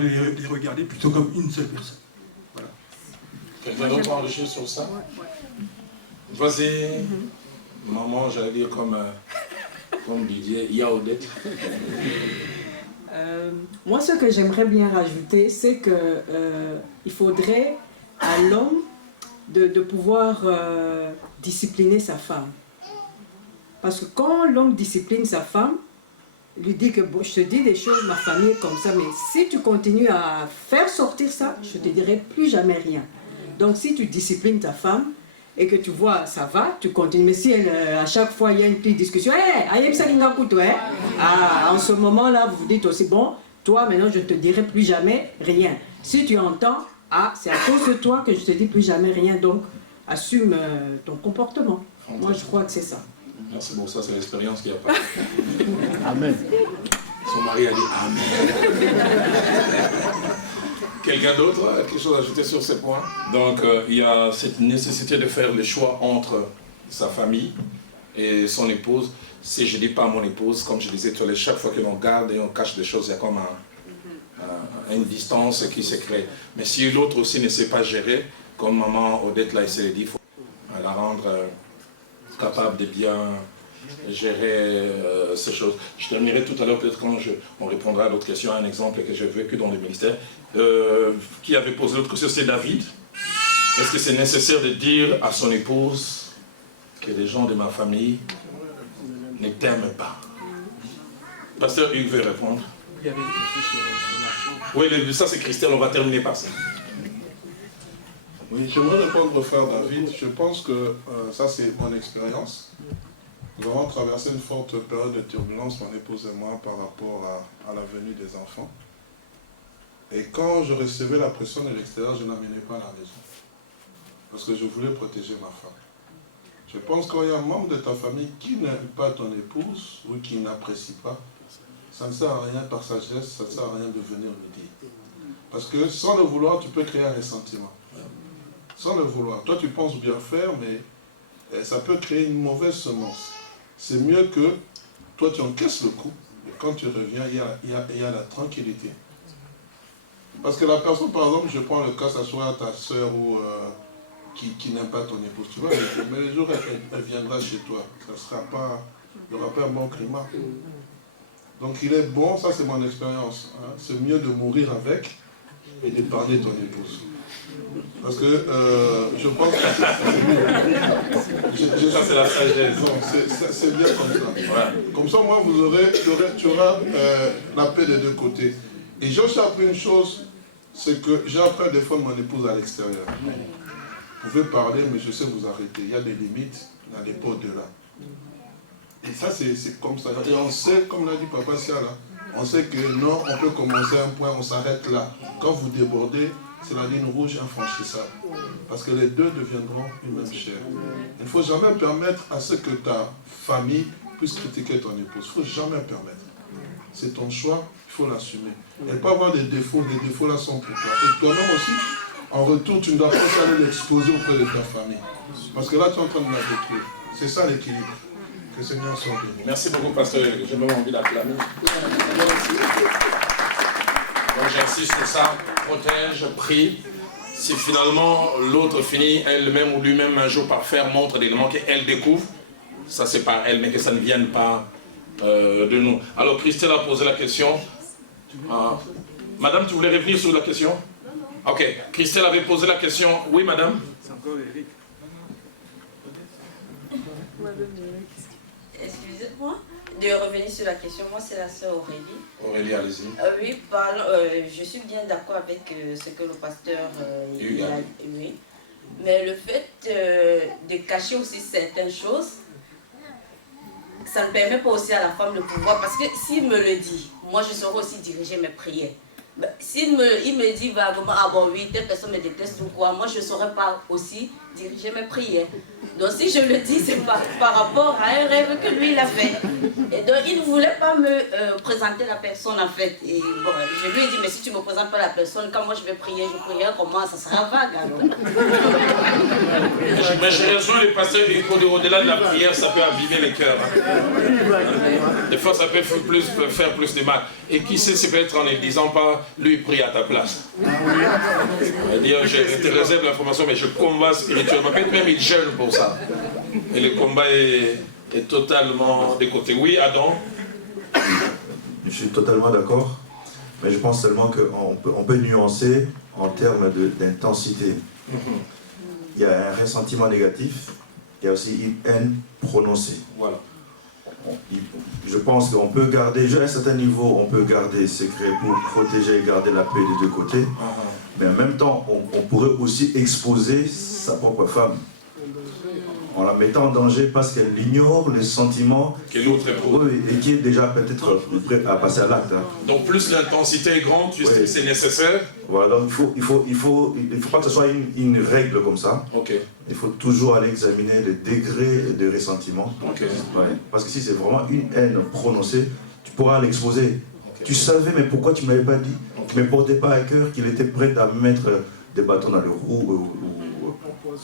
les regarder plutôt comme une seule personne. Voilà. Quelqu'un d'autre a enrichi sur ça? Vas-y, maman, j'allais dire comme Didier, Yaoudette. Moi, ce que j'aimerais bien rajouter, c'est qu'il faudrait à l'homme de pouvoir discipliner sa femme. Parce que quand l'homme discipline sa femme, lui dit que bon, je te dis des choses, ma famille est comme ça, mais si tu continues à faire sortir ça, je te dirai plus jamais rien. Donc si tu disciplines ta femme, et que tu vois, ça va, tu continues. Mais si à chaque fois, il y a une petite discussion, en ce moment-là, vous vous dites aussi, bon, toi, maintenant, je ne te dirai plus jamais rien. Si tu entends, c'est à cause de toi que je te dis plus jamais rien, donc assume ton comportement. Moi, je crois que c'est ça. Merci pour ça, c'est l'expérience qu'il n'y a pas. Amen. Son mari a dit Amen. Quelqu'un d'autre a quelque chose à ajouter sur ces points? Donc, il y a cette nécessité de faire le choix entre sa famille et son épouse. Si je ne dis pas à mon épouse, comme je disais tout à l'heure, chaque fois que l'on garde et on cache des choses, il y a comme une distance qui se crée. Mais si l'autre aussi ne sait pas gérer, comme maman Odette l'a essayé de dire, il faut la rendre capable de bien gérer ces choses. Je terminerai tout à l'heure, peut-être quand on répondra à d'autres questions, un exemple que j'ai vécu dans le ministère. Qui avait posé l'autre question, c'est David. Est-ce que c'est nécessaire de dire à son épouse que les gens de ma famille ne t'aiment pas? Pasteur Hugues veut répondre. Il y avait une question sur Oui, ça c'est Christelle, on va terminer par ça. Oui, j'aimerais répondre au frère David. Je pense que ça c'est mon expérience. Nous avons traversé une forte période de turbulence, mon épouse et moi, par rapport à la venue des enfants. Et quand je recevais la pression de l'extérieur, je n'amenais pas à la maison. Parce que je voulais protéger ma femme. Je pense qu'il y a un membre de ta famille qui n'aime pas ton épouse ou qui n'apprécie pas. Ça ne sert à rien par sa geste, ça ne sert à rien de venir me dire. Parce que sans le vouloir, tu peux créer un ressentiment. Sans le vouloir. Toi, tu penses bien faire, mais ça peut créer une mauvaise semence. C'est mieux que toi, tu encaisses le coup. Et quand tu reviens, il y a la tranquillité. Parce que la personne, par exemple, je prends le cas, ça soit ta soeur ou qui n'aime pas ton épouse, tu vois, mais le jour où elle viendra chez toi, ça sera pas, il n'y aura pas un bon climat. Donc il est bon, ça c'est mon expérience, hein, c'est mieux de mourir avec et d'épargner ton épouse. Parce que je pense que ça c'est la sagesse. C'est bien comme ça. Ouais. Comme ça, moi, tu auras la paix des deux côtés. Et j'ai aussi appris une chose, c'est que j'ai appris à défendre mon épouse à l'extérieur. Vous pouvez parler, mais je sais vous arrêter. Il y a des limites, n'allez pas au-delà. Et ça, c'est comme ça. Et on sait, comme l'a dit Papa Siala, on sait que non, on peut commencer un point, on s'arrête là. Quand vous débordez, c'est la ligne rouge infranchissable. Parce que les deux deviendront une même chair. Il ne faut jamais permettre à ce que ta famille puisse critiquer ton épouse. Il ne faut jamais permettre. C'est ton choix, il faut l'assumer. Elle peut avoir des défauts, les défauts là sont pour toi. Et toi-même aussi, en retour, tu ne dois pas aller l'exposer auprès de ta famille. Parce que là, tu es en train de la détruire. C'est ça l'équilibre. Que le Seigneur soit béni. Merci beaucoup, pasteur. J'ai même envie d'acclamer. Donc j'insiste sur ça, protège, prie. Si finalement l'autre finit elle-même ou lui-même un jour par faire montre d'éléments qu'elle découvre, ça c'est par elle, mais que ça ne vienne pas de nous. Alors Christelle a posé la question. Madame, tu voulais revenir sur la question? Ok, Christelle avait posé la question. Oui, madame? C'est encore Eric. Excusez-moi de revenir sur la question. Moi, c'est la sœur Aurélie. Aurélie, allez-y. Oui, je suis bien d'accord avec ce que le pasteur a dit. Oui. Mais le fait de cacher aussi certaines choses, ça ne permet pas aussi à la femme le pouvoir. Parce que s'il me le dit, moi, je saurais aussi diriger mes prières. S'il me dit vaguement, ah bon oui, telle personne me déteste ou quoi, moi je ne saurais pas aussi diriger mes prières. Donc si je le dis, c'est par rapport à un rêve que lui il a fait. Et donc il ne voulait pas me présenter la personne en fait. Et bon, je lui ai dit, mais si tu ne me présentes pas la personne, quand moi je vais prier, je prierai comment, ça sera vague alors. Mais je rejoins les pasteurs au-delà de la prière, ça peut abîmer les cœurs. Des fois ça peut faire plus de mal. Et qui sait, c'est peut-être en ne disant pas, lui prie à ta place. C'est-à-dire, je te réserve l'information, mais je combats spirituellement. Peut-être même il jeûne pour ça. Et le combat est totalement de côté. Oui, Adam? Je suis totalement d'accord, mais je pense seulement qu'on peut nuancer en termes d'intensité. Il y a un ressentiment négatif, il y a aussi une haine prononcée. Voilà. Je pense qu'on peut garder, à un certain niveau, on peut garder secret pour protéger et garder la paix des deux côtés. Mais en même temps, on pourrait aussi exposer sa propre femme. En la mettant en danger parce qu'elle ignore les sentiments que l'autre éprouve. Oui, et qui est déjà peut-être prêt à passer à l'acte. Hein. Donc plus l'intensité est grande, plus c'est nécessaire. Voilà, donc il faut pas que ce soit une règle comme ça. Okay. Il faut toujours aller examiner le degré de ressentiment. Okay. Ouais, parce que si c'est vraiment une haine prononcée, tu pourras l'exposer. Okay. Tu savais, mais pourquoi tu ne m'avais pas dit? Tu ne me portais pas à cœur qu'il était prêt à mettre des bâtons dans le roue ou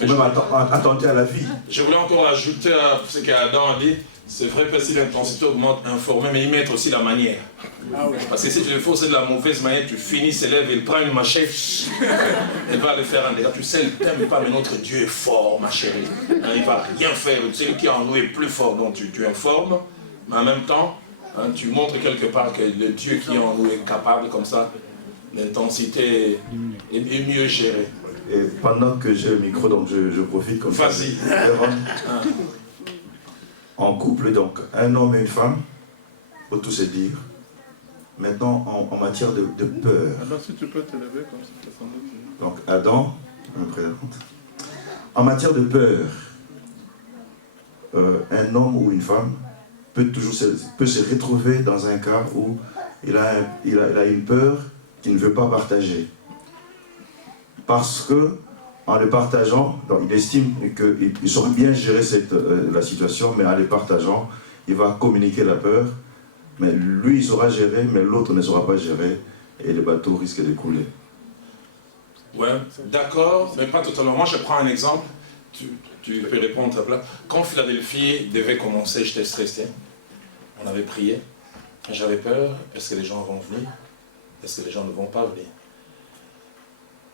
même attenter à la vie. Je voulais encore ajouter à ce qu'Adam a dit. C'est vrai que si l'intensité augmente, informer, mais y mettre aussi la manière. Ah ouais. Parce que si tu le fais, c'est de la mauvaise manière, tu finis ses lèvres, il prend une machette, elle va le faire un dégât. Tu sais, elle t'aime pas, mais notre Dieu est fort, ma chérie. Hein, il va rien faire. Celui qui est en nous est plus fort, donc tu informes, mais en même temps, hein, tu montres quelque part que le Dieu qui est en nous est capable, comme ça, l'intensité est mieux gérée. Et pendant que j'ai le micro, donc je profite comme ça. Vas-y. En couple, donc, un homme et une femme, faut tout se dire. Maintenant, en matière de peur. Alors, si tu peux te lever comme ça. Donc, Adam, me présente. En matière de peur, un homme ou une femme peut se retrouver dans un cas où il a une peur qu'il ne veut pas partager. Parce que, en le partageant, donc il estime qu'il saura bien gérer la situation, mais en le partageant, il va communiquer la peur, mais lui il saura gérer, mais l'autre ne saura pas gérer, et le bateau risque de couler. Ouais, d'accord, mais pas totalement. Moi je prends un exemple, tu peux répondre à plat. Quand Philadelphie devait commencer, j'étais stressé, on avait prié, j'avais peur, est-ce que les gens vont venir? Est-ce que les gens ne vont pas venir?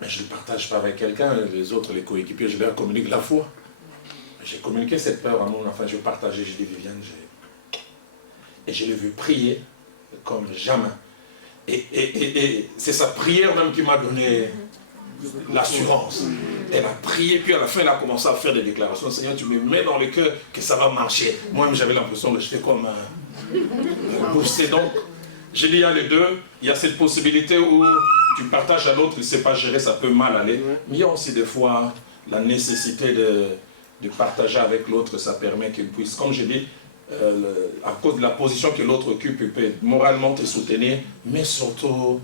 Mais je ne le partage pas avec quelqu'un, les autres, les coéquipiers, je leur communique la foi. J'ai communiqué cette peur à mon enfant, je partageais, je dis Viviane, et je l'ai vu prier comme jamais. Et c'est sa prière même qui m'a donné l'assurance. Elle a prié, puis à la fin, elle a commencé à faire des déclarations. Seigneur, tu me mets dans le cœur que ça va marcher. Moi-même, j'avais l'impression de jeter comme un boosté. Donc, j'ai dit, il y a les deux, il y a cette possibilité où tu partages à l'autre, il ne sait pas gérer, ça peut mal aller. Mais il y a aussi des fois la nécessité de partager avec l'autre, ça permet qu'il puisse, comme je dis, à cause de la position que l'autre occupe, il peut moralement te soutenir, mais surtout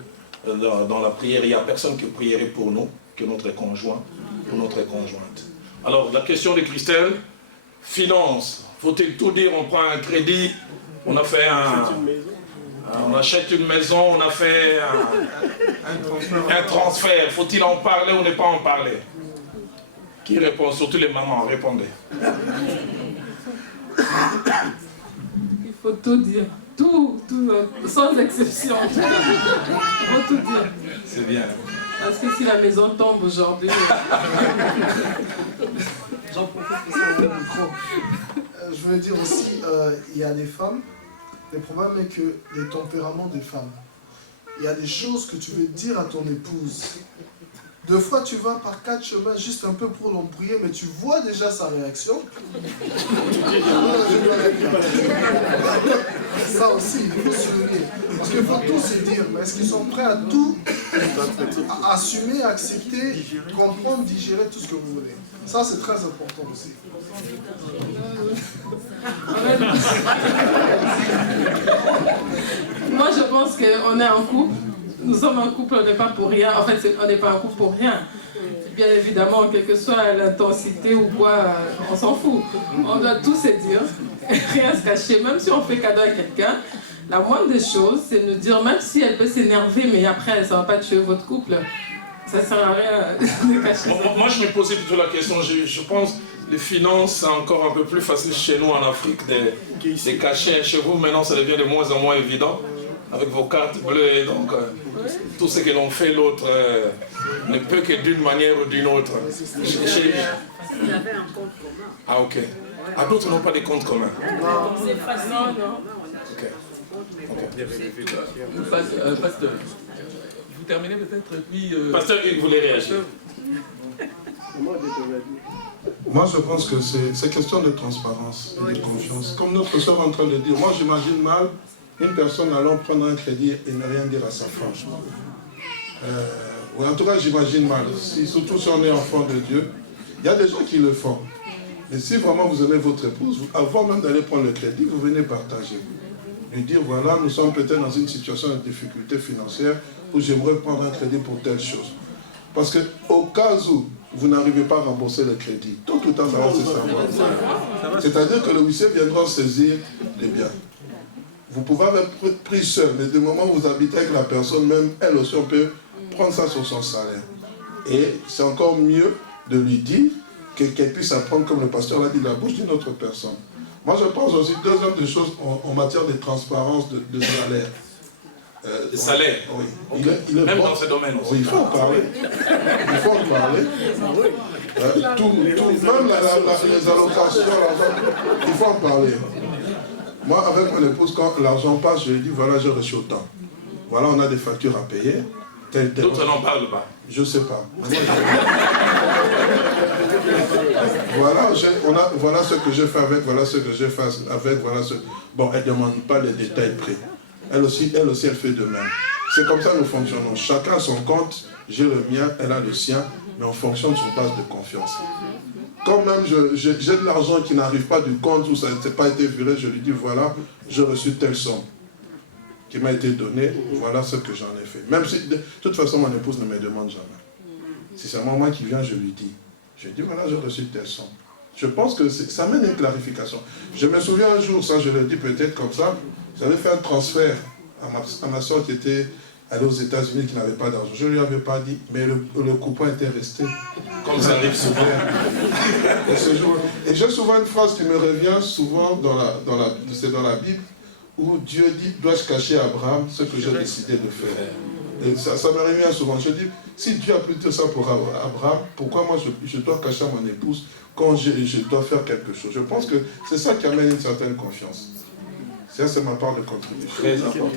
dans la prière, il n'y a personne qui prierait pour nous, que notre conjoint, pour notre conjointe. Alors, la question de Christelle, finance, faut-il tout dire, on prend un crédit, on a fait on achète une maison, on a fait un transfert. Faut-il en parler ou ne pas en parler? Qui répond? Surtout les mamans, répondez. Il faut tout dire. Tout, sans exception. Il faut tout dire. C'est bien. Parce que si la maison tombe aujourd'hui... J'en profite pour ça, le micro. Je veux dire aussi, il y a des femmes. Le problème est que les tempéraments des femmes, il y a des choses que tu veux dire à ton épouse. Deux fois, tu vas par 4 chemins juste un peu pour l'embrouiller, mais tu vois déjà sa réaction. Ça aussi, il faut souligner. Parce qu'il faut tout se dire, mais est-ce qu'ils sont prêts à tout à assumer, accepter, comprendre, digérer tout ce que vous voulez? Ça, c'est très important aussi. Moi, je pense qu'on est un couple. Nous sommes un couple, on n'est pas pour rien. En fait, on n'est pas un couple pour rien. Bien évidemment, quelle que soit l'intensité ou quoi, on s'en fout. On doit tout se dire, rien se cacher. Même si on fait cadeau à quelqu'un, la moindre des choses, c'est de nous dire, même si elle peut s'énerver, mais après, ça ne va pas tuer votre couple. Ça ne sert à rien de cacher. Moi, je me posais plutôt la question, je pense les finances, c'est encore un peu plus facile chez nous en Afrique de cacher. Chez vous, maintenant, ça devient de moins en moins évident, avec vos cartes bleues. Donc, tout ce que l'on fait, l'autre ne peut que d'une manière ou d'une autre. S'il y avait un compte commun. Ah, ok. Ah, d'autres n'ont pas de compte commun. Non, c'est facile. Non. Ok. Pasteur, vous terminez peut-être, puis... Pasteur, il voulait réagir. Moi, je pense que c'est question de transparence et de confiance. Comme notre soeur est en train de dire, moi, j'imagine mal une personne allant prendre un crédit et ne rien dire à sa femme. Oui, en tout cas, j'imagine mal. Surtout si on est enfant de Dieu. Il y a des gens qui le font. Mais si vraiment vous aimez votre épouse, avant même d'aller prendre le crédit, vous venez partager. Lui dire, voilà, nous sommes peut-être dans une situation de difficulté financière où j'aimerais prendre un crédit pour telle chose. Parce qu'au cas où vous n'arrivez pas à rembourser le crédit, tôt ou tard, ça va se savoir. C'est-à-dire que le huissier viendra saisir les biens. Vous pouvez avoir pris seul, mais du moment où vous habitez avec la personne, même elle aussi, on peut prendre ça sur son salaire. Et c'est encore mieux de lui dire qu'elle puisse apprendre, comme le pasteur l'a dit, la bouche d'une autre personne. Moi, je pense aussi, deuxième des choses en matière de transparence de salaire. Le salaire. Oui. Okay. Même dans ce domaine aussi. Oui, il faut en parler. Il faut en parler. Même les allocations, il faut en parler. Moi, avec mon épouse, quand l'argent passe, je lui dis, voilà, j'ai reçu autant. Voilà, on a des factures à payer. D'autres n'en parlent pas. Je ne sais pas. Voilà ce que je fais avec, voilà ce que je fais avec, voilà ce... Bon, elle ne demande pas les détails près. Elle aussi, elle fait de même. C'est comme ça que nous fonctionnons. Chacun a son compte, j'ai le mien, elle a le sien, mais on fonctionne sur base de confiance. Quand même j'ai de l'argent qui n'arrive pas du compte où ça n'a pas été viré, je lui dis, voilà, j'ai reçu telle somme qui m'a été donnée, voilà ce que j'en ai fait. Même si, de toute façon, mon épouse ne me demande jamais. Si c'est moi qui vient, je lui dis. Je lui dis, voilà, j'ai reçu telle somme. Je pense que ça mène une clarification. Je me souviens un jour, ça je le dis peut-être comme ça, j'avais fait un transfert à ma soeur qui était allée aux États-Unis, qui n'avait pas d'argent. Je ne lui avais pas dit, mais le coupon était resté. Comme ça arrive souvent. Et j'ai souvent une phrase qui me revient souvent c'est dans la Bible, où Dieu dit, dois-je cacher à Abraham ce que j'ai décidé de faire. Et ça me revient souvent. Je dis, si Dieu a plutôt ça pour Abraham, pourquoi moi je dois cacher à mon épouse quand je dois faire quelque chose? Je pense que c'est ça qui amène une certaine confiance. Ça, c'est ma part de contribution. Très important.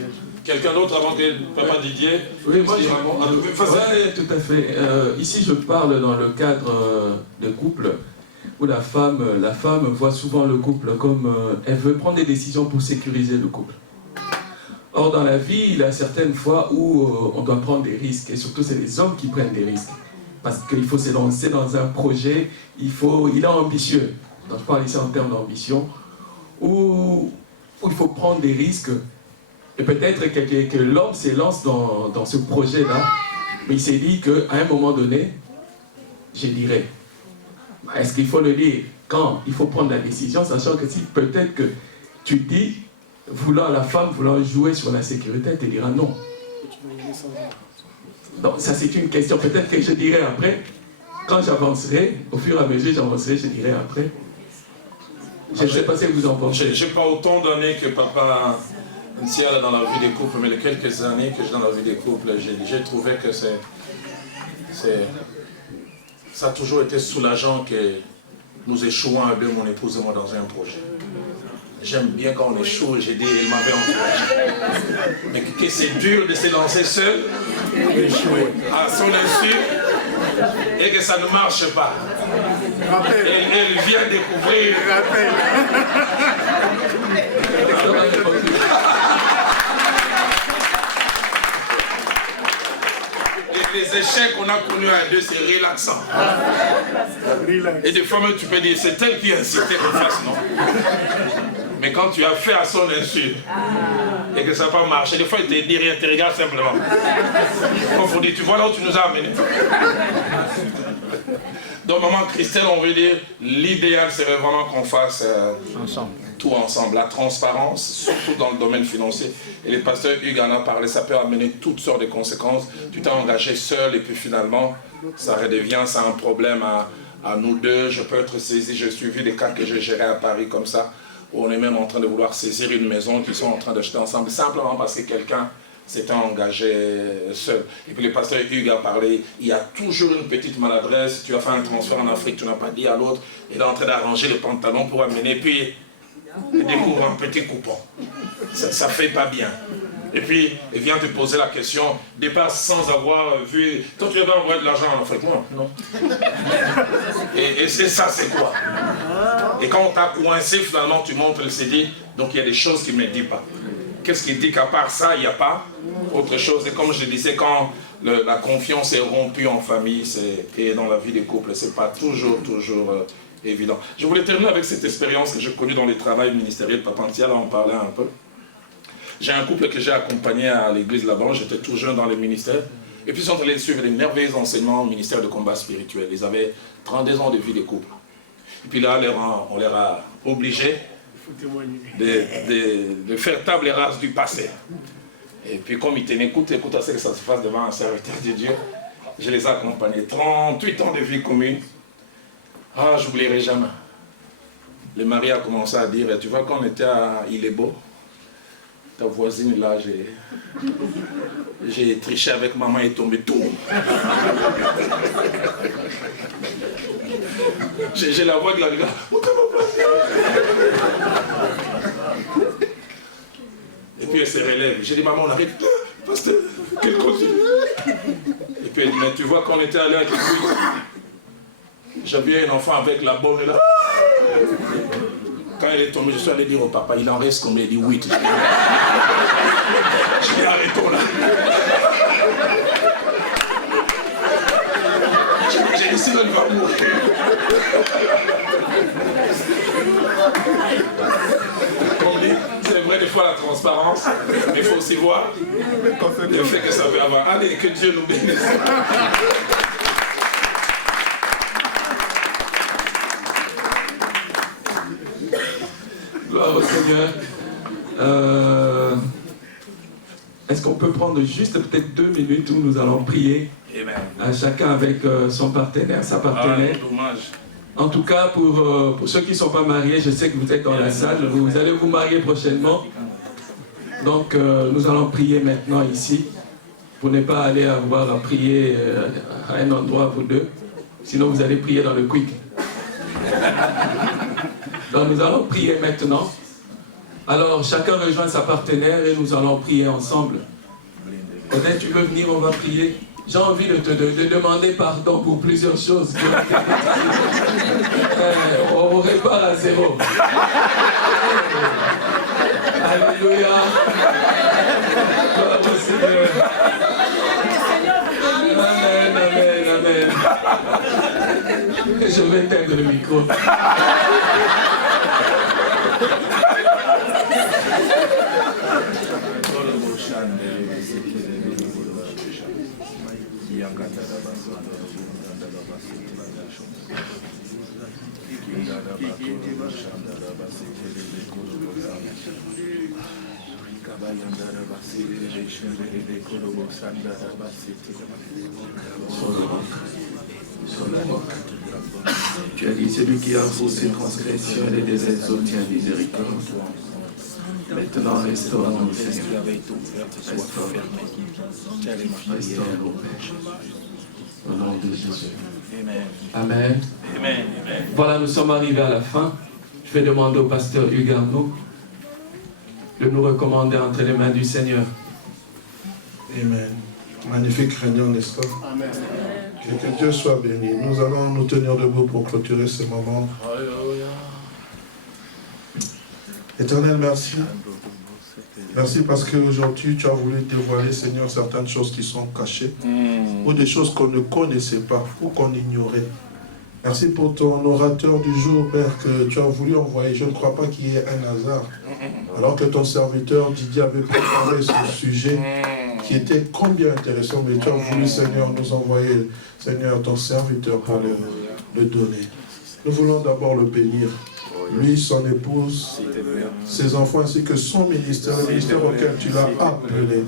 Quelqu'un d'autre avant que Papa Didier? Oui, moi, tout à fait. Ici, je parle dans le cadre de couple où la femme voit souvent le couple comme elle veut prendre des décisions pour sécuriser le couple. Or, dans la vie, il y a certaines fois où on doit prendre des risques, et surtout, c'est les hommes qui prennent des risques. Parce qu'il faut se lancer dans un projet, il est ambitieux. Donc, je parle ici en termes d'ambition, où il faut prendre des risques. Et peut-être que l'homme se lance dans ce projet-là, mais il s'est dit qu'à un moment donné, je dirais, est-ce qu'il faut le dire quand il faut prendre la décision, sachant que si peut-être que tu dis, la femme voulant jouer sur la sécurité, elle te dira non. Donc ça c'est une question, peut-être que je dirai après, quand j'avancerai, au fur et à mesure j'avancerai, je dirai après. Je ne sais pas si vous en pensez. Je n'ai pas autant d'années que Papa Ntiala dans la vie des couples, mais les quelques années que j'ai dans la vie des couples, j'ai trouvé que ça a toujours été soulageant que nous échouons à deux, mon épouse et moi, dans un projet. J'aime bien quand on échoue, j'ai dit, il m'avait encouragé. Mais que c'est dur de se lancer seul, à son insu, et que ça ne marche pas. Elle vient découvrir. Les échecs qu'on a connus à deux, c'est relaxant. Et des fois même tu peux dire, c'est elle qui a incité qu'on fasse, non? Mais quand tu as fait à son insu et que ça n'a pas marché, des fois il te dit rien, tu regardes simplement. Quand il faut dire, tu vois là où tu nous as amenés. Donc maman Christelle, on veut dire, l'idéal serait vraiment qu'on fasse tout ensemble. La transparence, surtout dans le domaine financier. Et le pasteur Hugues en a parlé, ça peut amener toutes sortes de conséquences. Tu t'es engagé seul et puis finalement, ça redevient un problème à nous deux. Je peux être saisi, j'ai suivi des cas que j'ai gérés à Paris comme ça, où on est même en train de vouloir saisir une maison qu'ils sont en train d'acheter ensemble, simplement parce que quelqu'un s'était engagé seul. Et puis le pasteur Hugues a parlé, il y a toujours une petite maladresse. Tu as fait un transfert en Afrique, tu n'as pas dit à l'autre, il est en train d'arranger les pantalons pour amener, puis il découvre un petit coupon. Ça ne fait pas bien. Et puis, il vient te poser la question, dépasse sans avoir vu. Toi, tu vas envoyer de l'argent en Afrique, moi, non. Et c'est ça, c'est quoi? Et quand on t'a coincé, finalement, tu montres le CD, donc il y a des choses qu'il ne me dit pas. Qu'est-ce qu'il dit qu'à part ça, il n'y a pas? autre chose. Et comme je disais, quand la confiance est rompue en famille et dans la vie des couples, c'est pas toujours évident. Je voulais terminer avec cette expérience que j'ai connue dans le travail ministériel. Papantia, là, on parlait un peu. J'ai un couple que j'ai accompagné à l'église là-bas, j'étais tout jeune dans le ministère. Et puis ils sont allés suivre les merveilleux enseignements au ministère de combat spirituel. Ils avaient 32 ans de vie de couple. Et puis là, on les a obligés de faire table rase du passé. Et puis comme ils tenaient écoute à ce que ça se fasse devant un serviteur de Dieu, je les ai accompagnés. 38 ans de vie commune. Ah, j'oublierai jamais. Le mari a commencé à dire, tu vois, quand on était à Il est beau, ta voisine là, j'ai triché avec maman et tombé tout. J'ai la voix de la gars. Et puis elle se relève. J'ai dit, maman, on arrive. Pasteur, qu'elle continue. Et puis elle dit, mais tu vois, quand on était allé à l'église, j'avais un enfant avec la bonne là. Quand elle est tombée, je suis allé dire au papa, il en reste combien? Il dit 8. Je dis, arrêtons là. J'ai dit, sinon il va mourir. C'est vrai des fois la transparence, mais il faut aussi voir le fait que ça peut avoir. Allez, que Dieu nous bénisse. Gloire au Seigneur. Est-ce qu'on peut prendre juste peut-être 2 minutes où nous allons prier à chacun avec son partenaire, sa partenaire. En tout cas, pour ceux qui ne sont pas mariés, je sais que vous êtes dans la salle, vous allez vous marier prochainement. Donc nous allons prier maintenant ici, pour ne pas aller avoir à prier à un endroit vous deux, sinon vous allez prier dans le quick. Donc nous allons prier maintenant. Alors chacun rejoint sa partenaire et nous allons prier ensemble. Peut-être tu veux venir, on va prier. J'ai envie de te demander pardon pour plusieurs choses. On répare à 0. Alléluia. Gloire au Seigneur. Amen, amen, amen. Je vais éteindre le micro. Tu as dit, celui qui a pour ses transgressions et les exauces tient miséricorde. Maintenant, restaure-nous, Seigneur. Restaure-nous, Père. Au nom de Jésus. Amen. Amen. Voilà, nous sommes arrivés à la fin. Je vais demander au pasteur Hugues Arnaud de nous recommander entre les mains du Seigneur. Amen. Magnifique réunion, n'est-ce pas? Amen. Que Dieu soit béni. Nous allons nous tenir debout pour clôturer ce moment. Éternel, merci. Merci parce qu'aujourd'hui, tu as voulu dévoiler, Seigneur, certaines choses qui sont cachées, ou des choses qu'on ne connaissait pas, ou qu'on ignorait. Merci pour ton orateur du jour, Père, que tu as voulu envoyer. Je ne crois pas qu'il y ait un hasard. Alors que ton serviteur Didier avait préparé ce sujet qui était combien intéressant, mais tu as voulu, Seigneur, nous envoyer, Seigneur, ton serviteur pour le donner. Nous voulons d'abord le bénir. Lui, son épouse, ses enfants, ainsi que son ministère, le ministère auquel tu l'as appelé.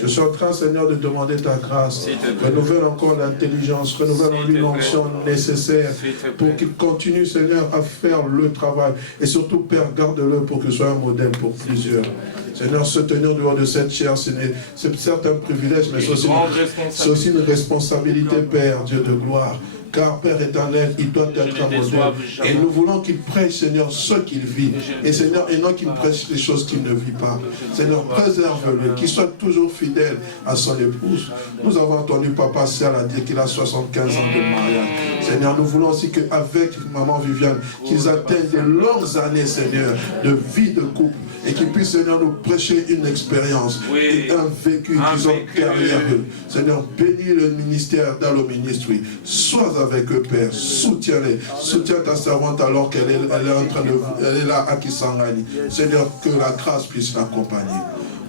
Je suis en train, Seigneur, de demander ta grâce. Renouvelle encore l'intelligence, renouvelle en lui l'onction nécessaire pour qu'il continue, Seigneur, à faire le travail. Et surtout, Père, garde-le pour que ce soit un modèle pour plusieurs. Seigneur, se tenir dehors de cette chair, c'est certes un privilège, mais c'est aussi une responsabilité, Père, Dieu de gloire. Car, Père éternel, il doit être un modèle. Et nous voulons qu'il prêche, Seigneur, ce qu'il vit. Et Seigneur, et non qu'il prêche les choses qu'il ne vit pas. Seigneur, préserve-le, qu'il soit toujours fidèle à son épouse. Nous avons entendu Papa Serre dire qu'il a 75 ans de mariage. Seigneur, nous voulons aussi qu'avec maman Viviane, qu'ils atteignent de longues années, Seigneur, de vie de couple, et qu'ils puissent, Seigneur, nous prêcher une expérience, et un vécu qu'ils ont derrière eux. Seigneur, bénis le ministère dans le ministère. Sois avec eux, Père. Soutiens-les. Soutiens ta servante alors qu'elle est en train de... Elle est là à Kisangani. Seigneur, que la grâce puisse l'accompagner.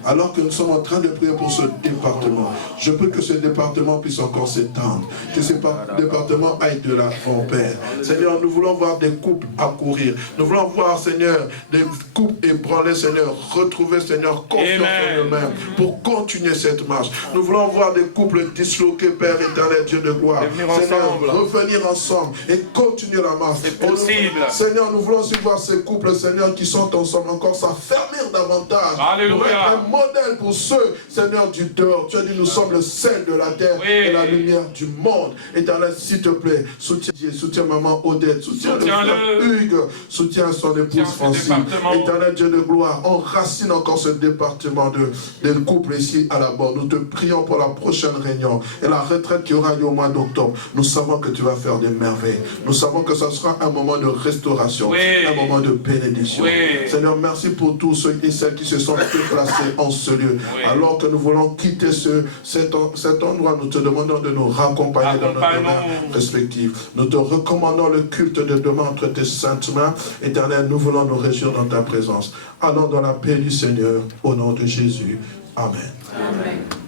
Alors que nous sommes en train de prier pour ce département, je prie que ce département puisse encore s'étendre, que ce département aille de l'avant, Père. Seigneur, nous voulons voir des couples accourir. Nous voulons voir, Seigneur, des couples ébranlés, Seigneur, retrouver, Seigneur, confiance en eux-mêmes pour continuer cette marche. Nous voulons voir des couples disloqués, Père éternel, Dieu de gloire. Seigneur, revenir ensemble et continuer la marche. C'est possible. Seigneur, nous voulons aussi voir ces couples, Seigneur, qui sont ensemble encore s'affermir davantage. Alléluia. Modèle pour ceux, Seigneur, du dehors. Tu as dit, nous sommes le sel de la terre et la lumière du monde. Éternel, s'il te plaît, soutiens maman Odette, soutiens le frère Hugues, soutiens son épouse Francine. Éternel Dieu de gloire, enracine encore ce département de couple ici à la bord. Nous te prions pour la prochaine réunion et la retraite qui aura lieu au mois d'octobre. Nous savons que tu vas faire des merveilles. Nous savons que ce sera un moment de restauration, un moment de bénédiction. Seigneur, merci pour tous ceux et celles qui se sont déplacés en ce lieu. Alors que nous voulons quitter cet endroit, nous te demandons de nous raccompagner dans nos domaines respectifs. Nous te recommandons le culte de demain entre tes saintes mains. Éternel, nous voulons nous réjouir dans ta présence. Allons dans la paix du Seigneur, au nom de Jésus. Amen. Amen.